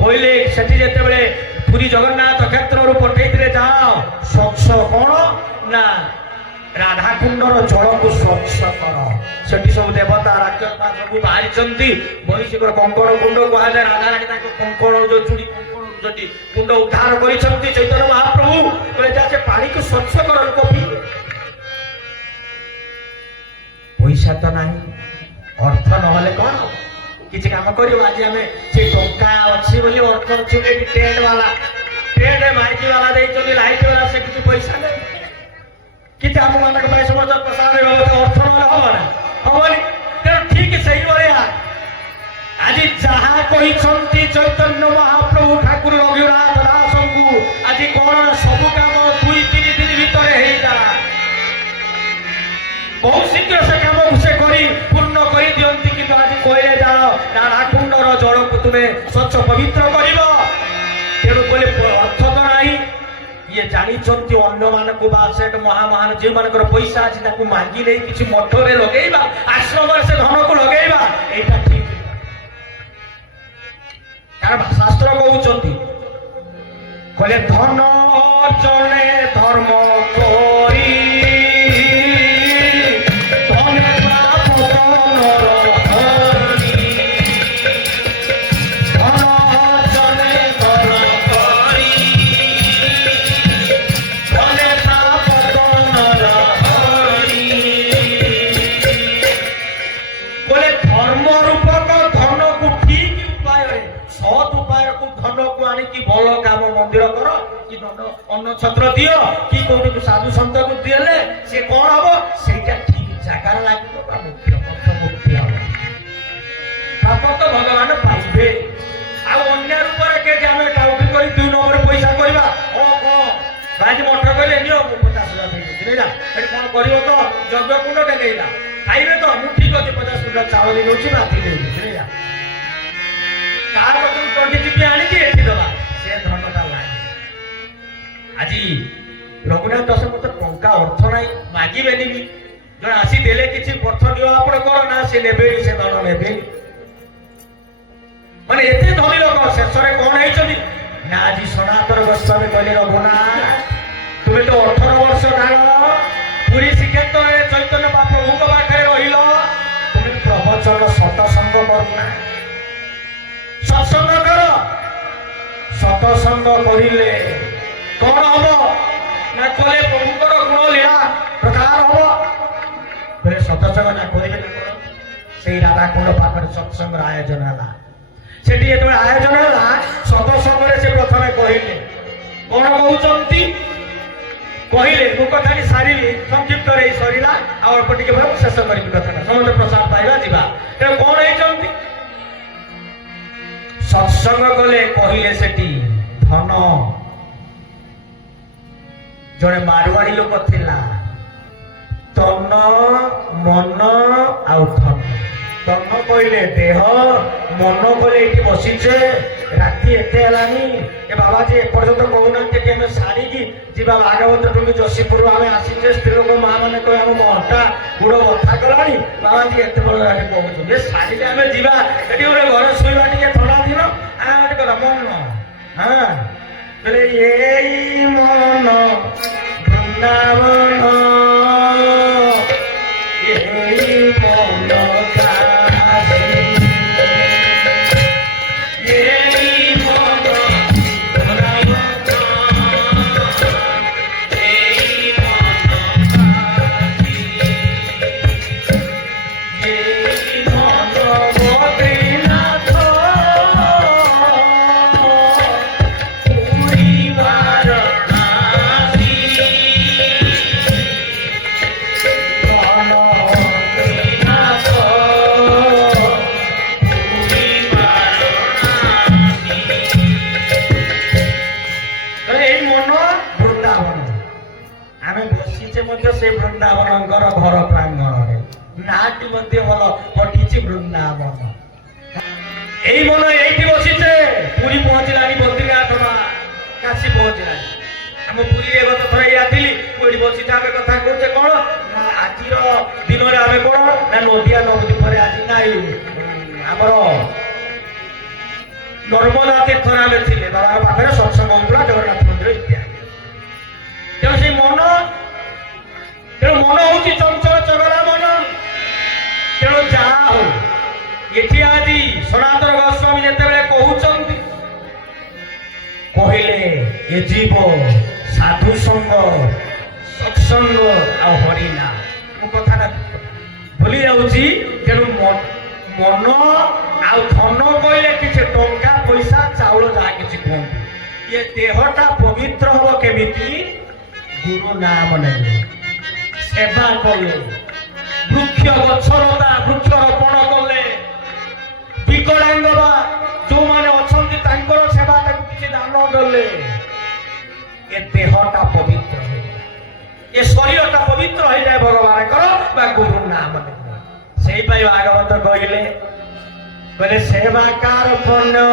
କହିଲେ ସେଠି ଯେତେବେଳେ ପୁରୀ ଜଗନ୍ନାଥ କ୍ଷେତ୍ରରୁ ପଠେଇଥିଲେ ଯାଅ ସ୍ୱଚ୍ଛ କଣ ନା ରାଧାକୁଣ୍ଡର ଜଳକୁ ସ୍ୱଚ୍ଛ କର। ସେଠି ସବୁ ଦେବତା ରାକ୍ଷସ ସବୁ ବାହାରିଛନ୍ତି। ବୈଶିକର କଙ୍କଣ କୁଣ୍ଡ କୁହାଯାଏ। ରାଧାରାଣୀ ତାଙ୍କ କଙ୍କଣ ଯୋଉ ଚୁଡ଼ି କଙ୍କଣ ସେଠି କୁଣ୍ଡ ଉଦ୍ଧାର କରିଛନ୍ତି ଚୈତନ୍ୟ ମହାପ୍ରଭୁ। କହିଲେ ଯା ସେ ପାଣିକୁ ସ୍ୱଚ୍ଛ କର ଲୋକ ପିଇବେ। ପଇସା ତ ନାହିଁ, ଅର୍ଥ ନହେଲେ କଣ କିଛି କାମ କରିବ। ଆଜି ଆମେ ସେ ଟଙ୍କା ଅଛି ବୋଲି ଅର୍ଥ ଅଛି ବୋଲି ଟେଣ୍ଟ ମାଇକି ବାଲା ଦେଇଛନ୍ତି, ଲାଇଟ୍ ବାଲା ସେ କିଛି ପଇସା ନାହିଁ। କିଛି ଆମ ମାନଙ୍କ ପାଇଁ ସମସ୍ତ ପ୍ରସାର ଅର୍ଥ ନହେଲେ ହବ ନା? ହବନି। ତେଣୁ ଠିକ ସେଇଭଳିଆ ଆଜି ଯାହା କହିଛନ୍ତି ଚୈତନ୍ୟ ମହାପ୍ରଭୁ ଠାକୁର ରଘୁନାଥ ଦାସଙ୍କୁ ଆଜି କଣ ସବୁ କାମ 2-3 ଦିନ ଭିତରେ ହେଇଗଲା। ବହୁତ ଶୀଘ୍ର ସେ କାମକୁ ସେ କରି ପୂର୍ଣ୍ଣ କରିଦିଅନ୍ତି। କିନ୍ତୁ ଆଜି କହିଲେ ଯାଅ ରାଧାକୁଣ୍ଡର ଜଳକୁ ତୁମେ ସ୍ୱଚ୍ଛ ପବିତ୍ର କରିବ। ତେଣୁ କହିଲେ ଅର୍ଥ ତ ନାହିଁ। ଇଏ ଜାଣିଛନ୍ତି ଅନ୍ୟମାନଙ୍କୁ ବା ସେଠ ମହାମହାନ ଯେଉଁମାନଙ୍କର ପଇସା ଅଛି ତାକୁ ମାଗି ନେଇ କିଛି ମଠରେ ଲଗେଇବା, ଆଶ୍ରମରେ ସେ ଧନକୁ ଲଗେଇବା, ଏଇଟା ଠିକ। କାରଣ ଶାସ୍ତ୍ର କହୁଛନ୍ତି କହିଲେ ଧନ ଅର୍ଜନେ ଧର୍ମ କରି ଭଲ କାମ ମନ୍ଦିର କର କି ଅନ୍ନ ଛତ୍ର ଦିଅ କି କୋଉଠି ସାଧୁ ସନ୍ତକୁ ଦିଲେ ସେ କଣ ହବ? ସେଇଟା ଠିକ ଜାଗାରେ ଲାଗିବ ବା ମୁଖ୍ୟ ମୁକ୍ତି ହବ। ପାପ ତ ଭଗବାନ ପାଇବେ। ଆଉ ଅନ୍ୟ ରୂପରେ କେହି ଆମେ ଟାଉଟି କରି 2 ନମ୍ବର ପଇସା କରିବା। ଆଜି ମଠ କହିଲେ ନିଅ ମୁଁ 50,000 ଦେଇଦେଉଛି ନେଇଲା। ସେଠି କଣ କରିବ ତ? ଯଜ୍ଞ କୁଣ୍ଡଟେ ନେଇଲା। ଖାଇବେ ତ? ମୁଁ ଠିକ ଅଛି 50 କୁଇଣ୍ଟାଲ ଚାଉଳ ଦେଇଦେଉଛି, ମାଟି ଦେଇଦେଉଛି ନେଇଲା। କାହା କତରୁ ଟଣ୍ଟି ଚିପି ଆଣିକି ଏଠି ଦେବା, ସେ ଧନଟା ଲାଗେ। ଆଜି ରଘୁନାଥ ଦାସ ମତେ ଟଙ୍କା ଅର୍ଥ ନାହିଁ, ମାଗିବେନି ବି। ଜଣେ ଆସି ଦେଲେ କିଛି ଅର୍ଥ ନିଅ ଆପଣ କର ନା, ସେ ନେବେନି, ସେ ଧନ ନେବେନି। ମାନେ ଏତେ ଧନୀ ଲୋକ ଶେଷରେ କଣ ହେଇଛନ୍ତି ନା ଆଜି ସନାତନ ଗୋସ୍ୱାମୀ କହିଲେ ରଘୁନାଥ ତୁମେ ତ 18 ବର୍ଷ କାଳ ପୁରୀ ଶ୍ରୀକ୍ଷେତ୍ରରେ ଚୈତନ୍ୟ ପ୍ରଭୁଙ୍କ ପାଖରେ ରହିଲ, ତୁମେ ପ୍ରବଚନ ସତସଙ୍ଗ କରୁନା। ସତ୍ସଙ୍ଗ କର। ସତସଙ୍ଗ କରିଲେ କଣ ହବ ନା କଲେ ପ୍ରଭୁଙ୍କର ଗୁଣ ଲୀଳା ପ୍ରକାର ହବ। ସତସଙ୍ଗ ନା କରିବେ ନା କଣ? ସେଇ ରାଧାକୁଣ୍ଡ ପାଖରେ ସତ୍ସଙ୍ଗର ଆୟୋଜନ ହେଲା। ସେଠି ଯେତେବେଳେ ଆୟୋଜନ ହେଲା ସତସଙ୍ଗରେ ସେ ପ୍ରଥମେ କହିଲେ କଣ କହୁଛନ୍ତି? କହିଲେ ମୁଁ କଥାଟି ସାରିଲି, ସଂକ୍ଷିପ୍ତରେ ସରିଲା, ଆଉ ଅଳ୍ପ ଟିକେ ଶେଷ କରିବି କଥାଟା, ସମସ୍ତେ ପ୍ରସାଦ ପାଇବା ଯିବା। ତେଣୁ କଣ ହେଇଛନ୍ତି? ସତ୍ସଙ୍ଗ କଲେ କହିଲେ ସେଠି ଧନ। ଜଣେ ମାରୱାଡି ଲୋକ ଥିଲା, ତନ ମନ ଆଉ ଧନ ତନ କହିଲେ ଦେହ, ମନ କହିଲେ ଏଇଠି ବସିଛେ, ରାତି ଏତେ ହେଲାନି, ଏ ବାବାଜୀ ଏପର୍ଯ୍ୟନ୍ତ କହୁନାହାନ୍ତି କି ଆମେ ସାରିକି ଯିବା ଭାଗବତ ଟୁଙ୍ଗି ଯୋଶୀପୁର ଆମେ ଆସିଛେ, ସ୍ତ୍ରୀ ଲୋକ ମା ମାନେ କହେ ଆମ ଅଣ୍ଟା ଗୋଡ ବଥା କଲାଣି, ବାବାଜୀ ଏତେ ବଡ ରାତି କହୁଛନ୍ତି ଏ ସାରିଲେ ଆମେ ଯିବା, ଏଠି ଗୋଟେ ଘରେ ଶୋଇବା ଟିକେ ଥଣ୍ଡା ଦିନ, ଗୋଟେ କଥା ମନ ଏଇ ମନ ବୃନ୍ଦାବନ ଏଇ ମନ से वृंदावन घर प्रांगण नाटी मध्य भल पटिछि वृंदावन यही मन ये बसीचे पुरी पहुंचला बद्रीनाथ काशी पहुंचला आम पुरी गत थर आती बसीचे आम कथा कहे कौन ना आज दिन में आम कौन ना नदिया नवद्वीप आज ना आमर नर्मदा तीर्थ आम थे बाबा पाखे सत्संग होता जगन्नाथ मंदिर इत्यादि तेणु से मन तेणु मन हूँ चंचल चगला मन तेणु जहाँ हो ये आज सनातन गोस्वामी जिते कहते कहले ये जीव साधु संग सत्संग आ हरिना कथा भूली जाऊँगी तेणु मन आ धन कहले किसी टंका पैसा चाउल जहाँ किसी कहते ये देहटा पवित्र हम केमिति गुरु नाम नहीं सेवा कले वृक्ष गछलता वृक्ष रोपण कले विकलांग जो मैंने अच्छा सेवा किसी दान देले ये देहटा पवित्र हो ये शरीरटा पवित्र हो जाए भगवान गुरु नाम से भागवत कहले कहले सेवा कार पुण्य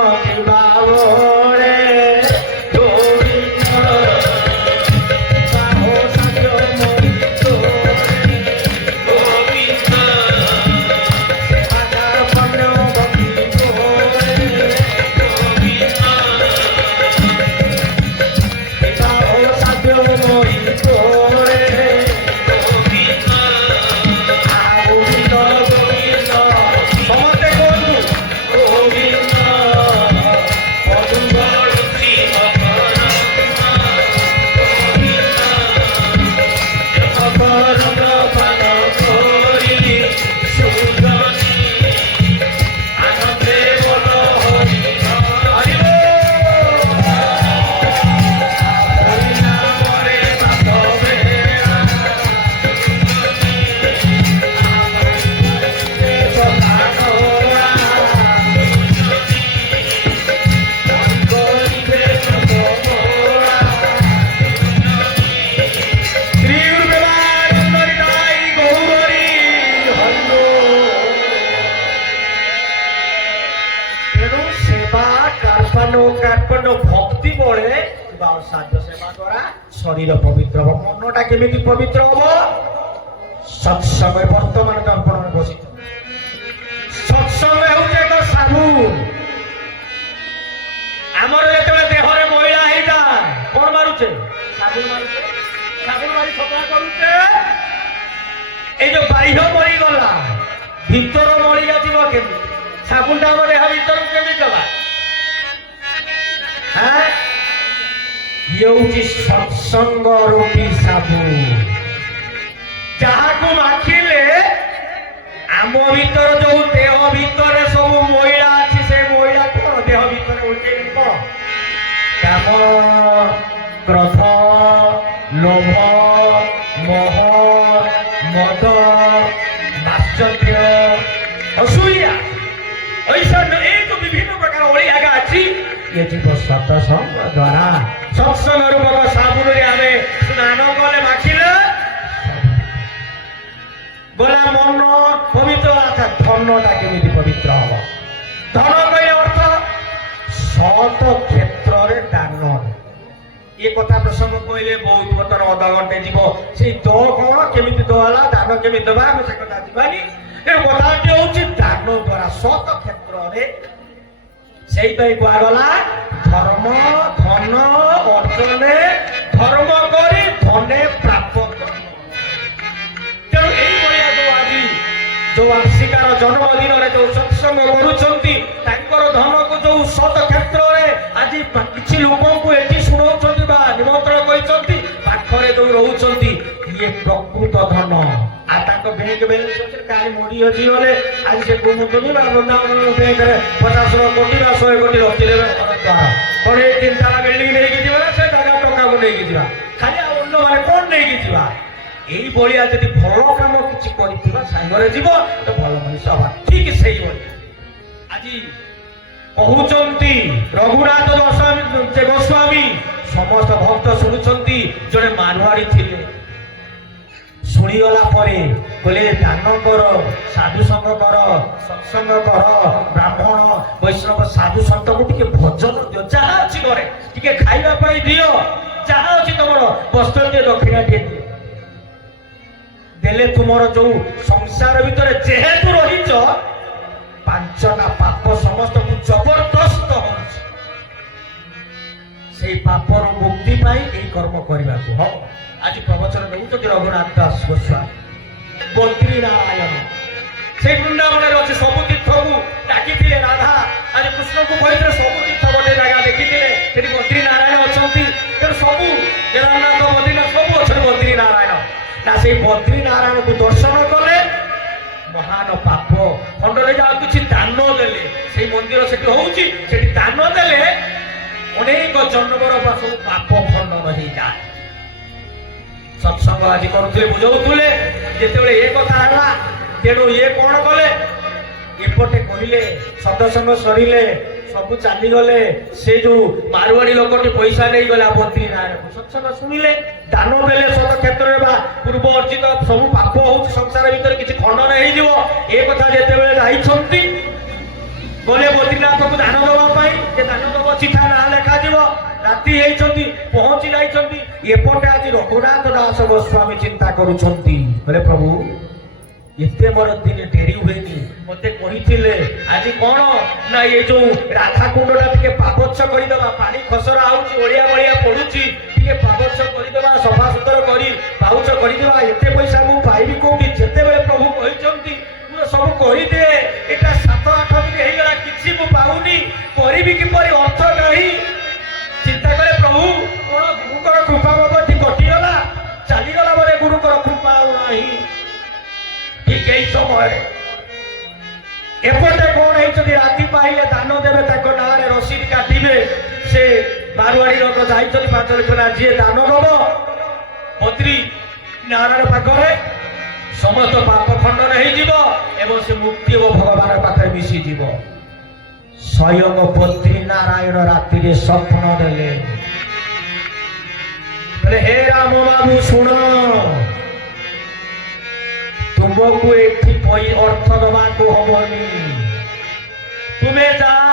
भक्ति बढ़े साध्य सेवा द्वारा शरीर पवित्र हम मनटा केमी पवित्र हम सत्संग वर्तमान दर्पण में बसी सत्संग हूँ एक साबुन आमर जो देहरे मैला हो जाए कौन मारुचे साबुन मारुचे साबुन मारी सफा करुचे ये जो बाह्य मरी गला भीतर मरी जाव केमी साबुनटा आम देह भीतर केमी गला ये सत्संग रूपी साबुन जहाँ को माखिले आम भीतर जो देह भीतर सब मैला अच्छी से मैला कौन देह भीतर उठे कौन काम क्रोध लोभ मोह मद आश्चर्य असूया ऐसा एक विभिन्न प्रकार ओली आगा अच्छी ये जीव सत्संग द्वारा सत्संग रूपक साबुन आम स्नान कले माखिले गला मन पवित्र धन ଦାନଟା କେମିତି ପବିତ୍ର ହବ? ଧନ କହିଲେ ଅର୍ଥ ସତ କ୍ଷେତ୍ରରେ ଦାନ। ଏ କଥା ପ୍ରସଙ୍ଗ କହିଲେ ବହୁତ ବର୍ତ୍ତମାନ ଅଧଘଣ୍ଟେ ଯିବ। ସେଇ ଦ କଣ କେମିତି ଦ ହେଲା, ଦାନ କେମିତି ଦେବା, ଆମେ ସେ କଥା ଯିବାନି। ଏ କଥାଟି ହଉଛି ଦାନ ଦ୍ଵାରା ସତ କ୍ଷେତ୍ରରେ। ସେଇପାଇଁ କୁହାଗଲା ଧର୍ମ ଧନ ଅର୍ଜନେ ଧର୍ମ କରି ଧନେ ପ୍ରାପ୍ତ। ତେଣୁ ଏଇଭଳିଆ ଯୋଉ ଆସିକାର ଜନ୍ମଦିନରେ ଯୋଉ ସତ୍ସଙ୍ଗ କରୁଛନ୍ତି, ତାଙ୍କର ଧନକୁ ଯୋଉ ସତ କ୍ଷେତ୍ରରେ ଆଜି କିଛି ଲୋକଙ୍କୁ ଏଠି ଶୁଣଉଛନ୍ତି ବା ନିମନ୍ତ୍ରଣ କରିଛନ୍ତି, ପାଖରେ ଯୋଉ ରହୁଛନ୍ତି, ଇଏ ପ୍ରକୃତ ଧନ। ଆଉ ତାଙ୍କ ବ୍ୟାଙ୍କ ବାଲାନ୍ସ ଅଛି, କାଲି ମୋଡି ଅଛି ଗଲେ ଆଜି ସେ କହୁଛନ୍ତି ବା ବୃନ୍ଦାବନ ବ୍ୟାଙ୍କରେ 50 କୋଟି ବା 100 କୋଟି ରଖିଦେବେ ଘର ଦ୍ୱାର। କଣ ଏଇ 3 ତାଲା ବିଲ୍ଡିଂ ନେଇକି ଯିବା ନା ସେ ଜାଗା ଟଙ୍କାକୁ ନେଇକି ଯିବା? ଖାଲି ଆଉ ଅନ୍ୟମାନେ କଣ ନେଇକି ଯିବା? এইভଳିଆ ଯଦି ଭଲ କାମ କିଛି କରିଥିବା ସାଙ୍ଗରେ ଯିବ ତ ଭଲ ମଣିଷ ହବା। ଠିକ ସେଇଭଳି ଆଜି କହୁଛନ୍ତି ରଘୁନାଥ ଗୋସ୍ୱାମୀ, ସମସ୍ତ ଭକ୍ତ ଶୁଣୁଛନ୍ତି। ଜଣେ ମାନୁଆରୀ ଥିଲେ, ଶୁଣିଗଲା ପରେ କହିଲେ ଦାନ କର, ସାଧୁ ସଙ୍ଗ କର, ସତ୍ସଙ୍ଗ କର, ବ୍ରାହ୍ମଣ ବୈଷ୍ଣବ ସାଧୁ ସନ୍ତକୁ ଟିକେ ଭୋଜନ ଦିଅ, ଯାହା ଅଛି ଘରେ ଟିକେ ଖାଇବା ପାଇଁ ଦିଅ, ଯାହା ଅଛି ତମର ବସ୍ତ୍ର ଟିକେ ଦକ୍ଷିଣା ଟିକେ ଦିଅ। ଦେଲେ ତୁମର ଯୋଉ ସଂସାର ଭିତରେ ଯେହେତୁ ରହିଛ, 5ଟା ପାପ ସମସ୍ତଙ୍କୁ ଜବରଦସ୍ତ ହଉଛି। ସେଇ ପାପରୁ ମୁକ୍ତି ପାଇଁ ଏଇ କର୍ମ କରିବାକୁ ହବ। ଆଜି ପ୍ରବଚନ ଦେଉଛନ୍ତି ରଘୁନାଥ ଦାସ ଗୋସ୍ୱାମୀ, ବଦ୍ରୀ ନାରାୟଣ। ସେଇ ବୃନ୍ଦାବନରେ ଅଛି, ସବୁ ତୀର୍ଥକୁ ଡାକିଥିଲେ ରାଧା। ଆଜି କୃଷ୍ଣଙ୍କୁ କହିଥିଲେ ସବୁ ତୀର୍ଥ ଗୋଟେ ଜାଗା ଦେଖିଥିଲେ, ସେଠି ବଦ୍ରୀ ନାରାୟଣ ଅଛନ୍ତି। ତେଣୁ ସବୁ କେଦାରନାଥ ବଦ୍ରୀନାଥ ସବୁ ଅଛନ୍ତି ବଦ୍ରୀ ନାରାୟଣ। ନା ସେଇ ବଦ୍ରୀ ନାରାୟଣକୁ ଦର୍ଶନ କଲେ ମହାନ ପାପ ଖଣ୍ଡନ ହେଇଯାଏ। ଆଉ କିଛି ଦାନ ଦେଲେ, ସେଇ ମନ୍ଦିର ସେଠି ହଉଛି, ସେଠି ଦାନ ଦେଲେ ଅନେକ ଜନ୍ମର ବା ସବୁ ପାପ ଖଣ୍ଡନ ହେଇଯାଏ। ସତ୍ସଙ୍ଗ ଆଜି କରୁଥିଲେ, ବୁଝଉଥିଲେ। ଯେତେବେଳେ ଏ କଥା ହେଲା, ତେଣୁ ଇଏ କଣ କଲେ, ଏପଟେ କହିଲେ ସତ୍ସଙ୍ଗ ସରିଲେ ସବୁ ଚାଲିଗଲେ। ସେ ଯୋଉ ମାରୁଆଡି ଲୋକଟି ପଇସା ନେଇଗଲା ବଦ୍ରୀ ନାରାୟଣକୁ, ସତ୍ସଙ୍ଗ ଶୁଣିଲେ, ଦାନ ଦେଲେ ସତ କ୍ଷେତ୍ରରେ ବା ପୂର୍ବ ଅର୍ଜିତ ସବୁ ପାପ ହଉଛି ସଂସାର ଭିତରେ କିଛି ଖଣ୍ଡନ ହେଇଯିବ। ଏ କଥା ଯେତେବେଳେ ଯାଇଛନ୍ତି, ଗଲେ ବଦ୍ରୀନାଥକୁ ଦାନ ଦେବା ପାଇଁ, ଯେ ଦାନ ଦେବ ଚିଠା ନାଁ ଲେଖାଯିବ। ରାତି ହେଇଛନ୍ତି, ପହଞ୍ଚି ଯାଇଛନ୍ତି। ଏପଟେ ଆଜି ରଘୁନାଥ ଦାସ ଗୋସ୍ୱାମୀ ଚିନ୍ତା କରୁଛନ୍ତି, କହିଲେ ପ୍ରଭୁ ଏତେ ମୋର ଦିନେ ଡେରି ହୁଏନି, ମତେ କହିଥିଲେ ଆଜି କଣ ନା ଏ ଯୋଉ ରାଧା କୁଣ୍ଡଟା ଟିକେ ପାବଚ୍ଛ କରିଦବା, ପାଣି ଖସରା ହଉଛି, ଓଳିଆ ବଳିଆ ପଡୁଛି, ଟିକେ ପାବଚ୍ଛ କରିଦବା, ସଫାସୁତର କରି ପାଉଛ କରିଦବା। ଏତେ ପଇସା ମୁଁ ପାଇବି କୋଉଠି? ଯେତେବେଳେ ପ୍ରଭୁ କହିଛନ୍ତି ମୁଁ ସବୁ କରିଦିଏ। ଏଟା 7-8 ଦିନ ହେଇଗଲା, କିଛି ମୁଁ ପାଉନି, କରିବି କିପରି? ଅର୍ଥ ନାହିଁ। ଚିନ୍ତା କଲେ ପ୍ରଭୁ କଣ ଗୁରୁଙ୍କର କୃପା ବାବଦୀ କଟିଗଲା, ଚାଲିଗଲା ବୋଧେ, ଗୁରୁଙ୍କର କୃପା ଆଉ ନାହିଁ। ଠିକ ଏଇ ସମୟରେ ଏପଟେ କଣ ହେଇଛନ୍ତି, ରାତି ପାଇଲେ ଦାନ ଦେବେ, ତାଙ୍କ ନାଁରେ ରସିଦ କାଟିବେ। ସେ ମାରୁଆଡି ଲୋକ ଯାଇଛନ୍ତି 5 ଲକ୍ଷ, ଯିଏ ଦାନ ଦବ ବଦ୍ରୀ ନାରାୟଣ ପାଖରେ ସମସ୍ତ ପାପ ଖଣ୍ଡନ ହେଇଯିବ ଏବଂ ସେ ମୁକ୍ତି ହେବ, ଭଗବାନ ପାଖରେ ମିଶିଯିବ। ସ୍ୱୟଂ ବଦ୍ରୀ ନାରାୟଣ ରାତିରେ ସ୍ୱପ୍ନ ଦେଲେ, ହେ ରାମ ବାବୁ ଶୁଣ, ତୁମକୁ ଏଠି ଅର୍ଥ ଦେବାକୁ ହବନି, ତୁମେ ଯାଅ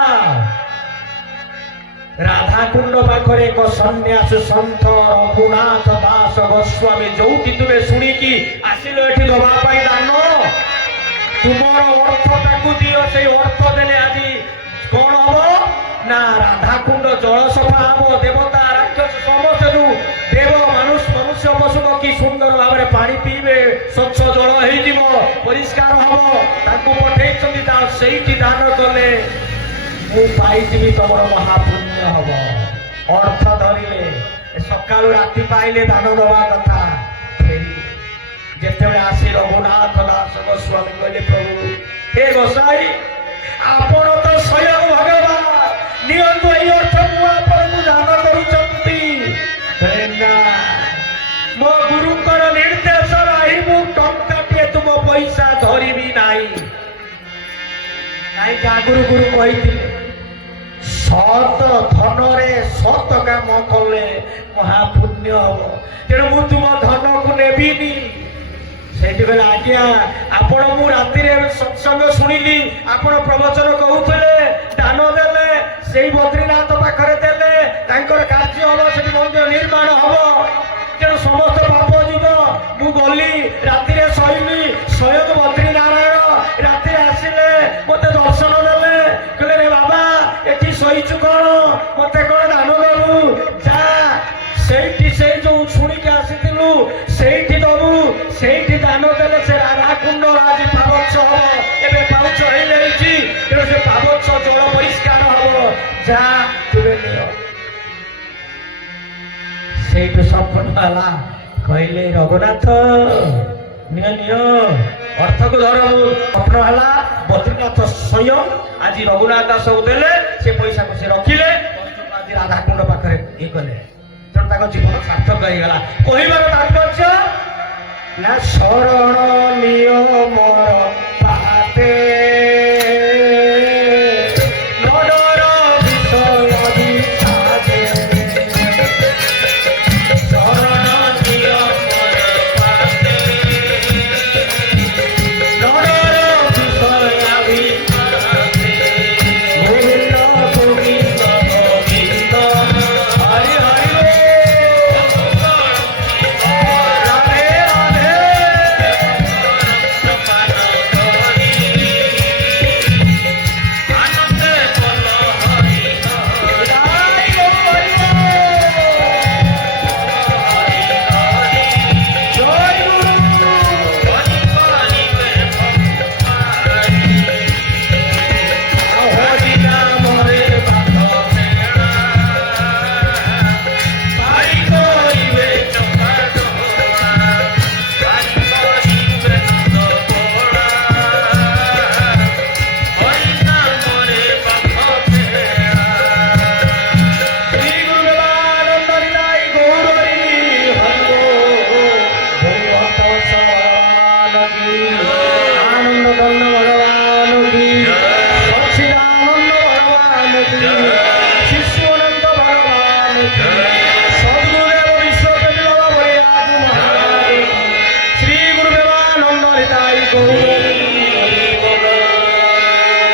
ରାଧାକୁଣ୍ଡ ପାଖରେ ଏକ ସନ୍ନ୍ୟାସ ସନ୍ଥ ରଘୁନାଥ ଦାସ ଗୋସ୍ୱାମୀ, ଯୋଉଠି ତୁମେ ଶୁଣିକି ଆସିଲ ଏଠି ଦେବା ପାଇଁ ଦାନ, ତୁମର ଅର୍ଥ ତାକୁ ଦିଅ। ସେଇ ଅର୍ଥ ଦେଲେ ଆଜି କଣ ହବ ନା ରାଧାକୁଣ୍ଡ ଜଳ ସଫା ହବ, ଦେବତା ରାକ୍ଷସ ସମସ୍ତେ ଯୋଉ ଦେବ ମନୁଷ୍ୟ ପଶୁ ପକ୍ଷୀ ସୁନ୍ଦର ଭାବରେ ପାଣି ପିଇବେ, ସ୍ୱଚ୍ଛ ଜଳ ହେଇଯିବ, ପରିଷ୍କାର ହବ। ତାକୁ ପଠେଇଛନ୍ତି, ତା ସେଇଠି ଦାନ କଲେ ମୁଁ ପାଇଯିବି, ତମର ମହାପୁଣ୍ୟ ହବ। ଅର୍ଥ ଧରିଲେ, ସକାଳୁ ରାତି ପାଇଲେ ଦାନ ଦେବା କଥା। ଫେରି ଯେତେବେଳେ ଆସି ରଘୁନାଥ ଦାସ ଗୋସ୍ୱାମୀ କହିଲେ, ପ୍ରଭୁ ହେ ଗୋସାଇ, ଆପଣ ତ ସ୍ୱୟଂ ଭଗବାନ, ନିଅନ୍ତୁ ଏଇ ଅର୍ଥ, ମୁଁ ଆପଣଙ୍କୁ ଦାନ କରୁଛନ୍ତି। ମୋ ଗୁରୁଙ୍କର ନିର୍ଦ୍ଦେଶ ନାହିଁ, ମୁଁ ଟଙ୍କାଟିଏ ତୁମ ପଇସା ଧରିବି ନାହିଁ। କାହିଁକି? ଆଗରୁ ଗୁରୁ କହିଥିଲେ ସତ ଧନରେ ସତ କାମ କଲେ ମହାପୁଣ୍ୟ ହବ। ତେଣୁ ମୁଁ ତୁମ ଧନକୁ ନେବିନି। ସେଇଠି କହିଲେ ଆଜ୍ଞା ଆପଣ ମୁଁ ରାତିରେ ସତ୍ସଙ୍ଗ ଶୁଣିଲି ଆପଣ ପ୍ରବଚନ କହୁଥିଲେ ଦାନ ଦେଲେ ସେଇ ବଦ୍ରୀନାଥ ପାଖରେ ଦେଲେ ତାଙ୍କର କାର୍ଯ୍ୟ ହବ ସେଠି ମନ୍ଦିର ନିର୍ମାଣ ହବ ତେଣୁ ସମସ୍ତ ପାପ ଯିବ ମୁଁ ଗଲି ରାତିରେ ଶୋଇଲି ସ୍ୱୟଂ ବଦ୍ରୀନାରାୟଣ ରାତିରେ ଆସିଲେ ମତେ ଦର୍ଶନ ଦେଲେ କହିଲେ ରେ ବାବା ଏଠି ଶୋଇଛୁ କଣ ମତେ କଣ ଦାନ ଦବୁ ଯା ସେଇଠି ସେଇ ଯୋଉ ଶୁଣିକି ଆସିଥିଲୁ ସେଇଠି ଦବୁ ସେଇଠି ଦାନ ଦେଲେ ସେ ରାଧାକୁଣ୍ଡ ଆଜି ପାବଚ୍ଛ ହବ ଏବେ ପାଉଛ ହେଇଯାଇଛି ତେଣୁ ସେ ପାବଚ୍ଛ ଜଳ ପରିଷ୍କାର ହବ ଯା ତୁମେ ନିଅ ସେଇଠୁ ସମ୍ପନ୍ନ ହେଲା କହିଲେ ରଘୁନାଥ ନିଅ ନିଅ ଅର୍ଥକୁ ଧର ସ୍ୱପ୍ନ ହେଲା ବଦ୍ରୀନାଥ ସ୍ୱୟଂ ଆଜି ରଘୁନାଥ ଦାସକୁ ଦେଲେ ସେ ପଇସାକୁ ସେ ରଖିଲେ ଆଜି ରାଧାକୁଣ୍ଡ ପାଖରେ ଇଏ କଲେ ତେଣୁ ତାଙ୍କ ଜୀବନ ସାର୍ଥକ ହେଇଗଲା କହିବାର ତାତ୍ପର୍ଯ୍ୟ ନା ଶରଣ ନିୟମର ପାତେ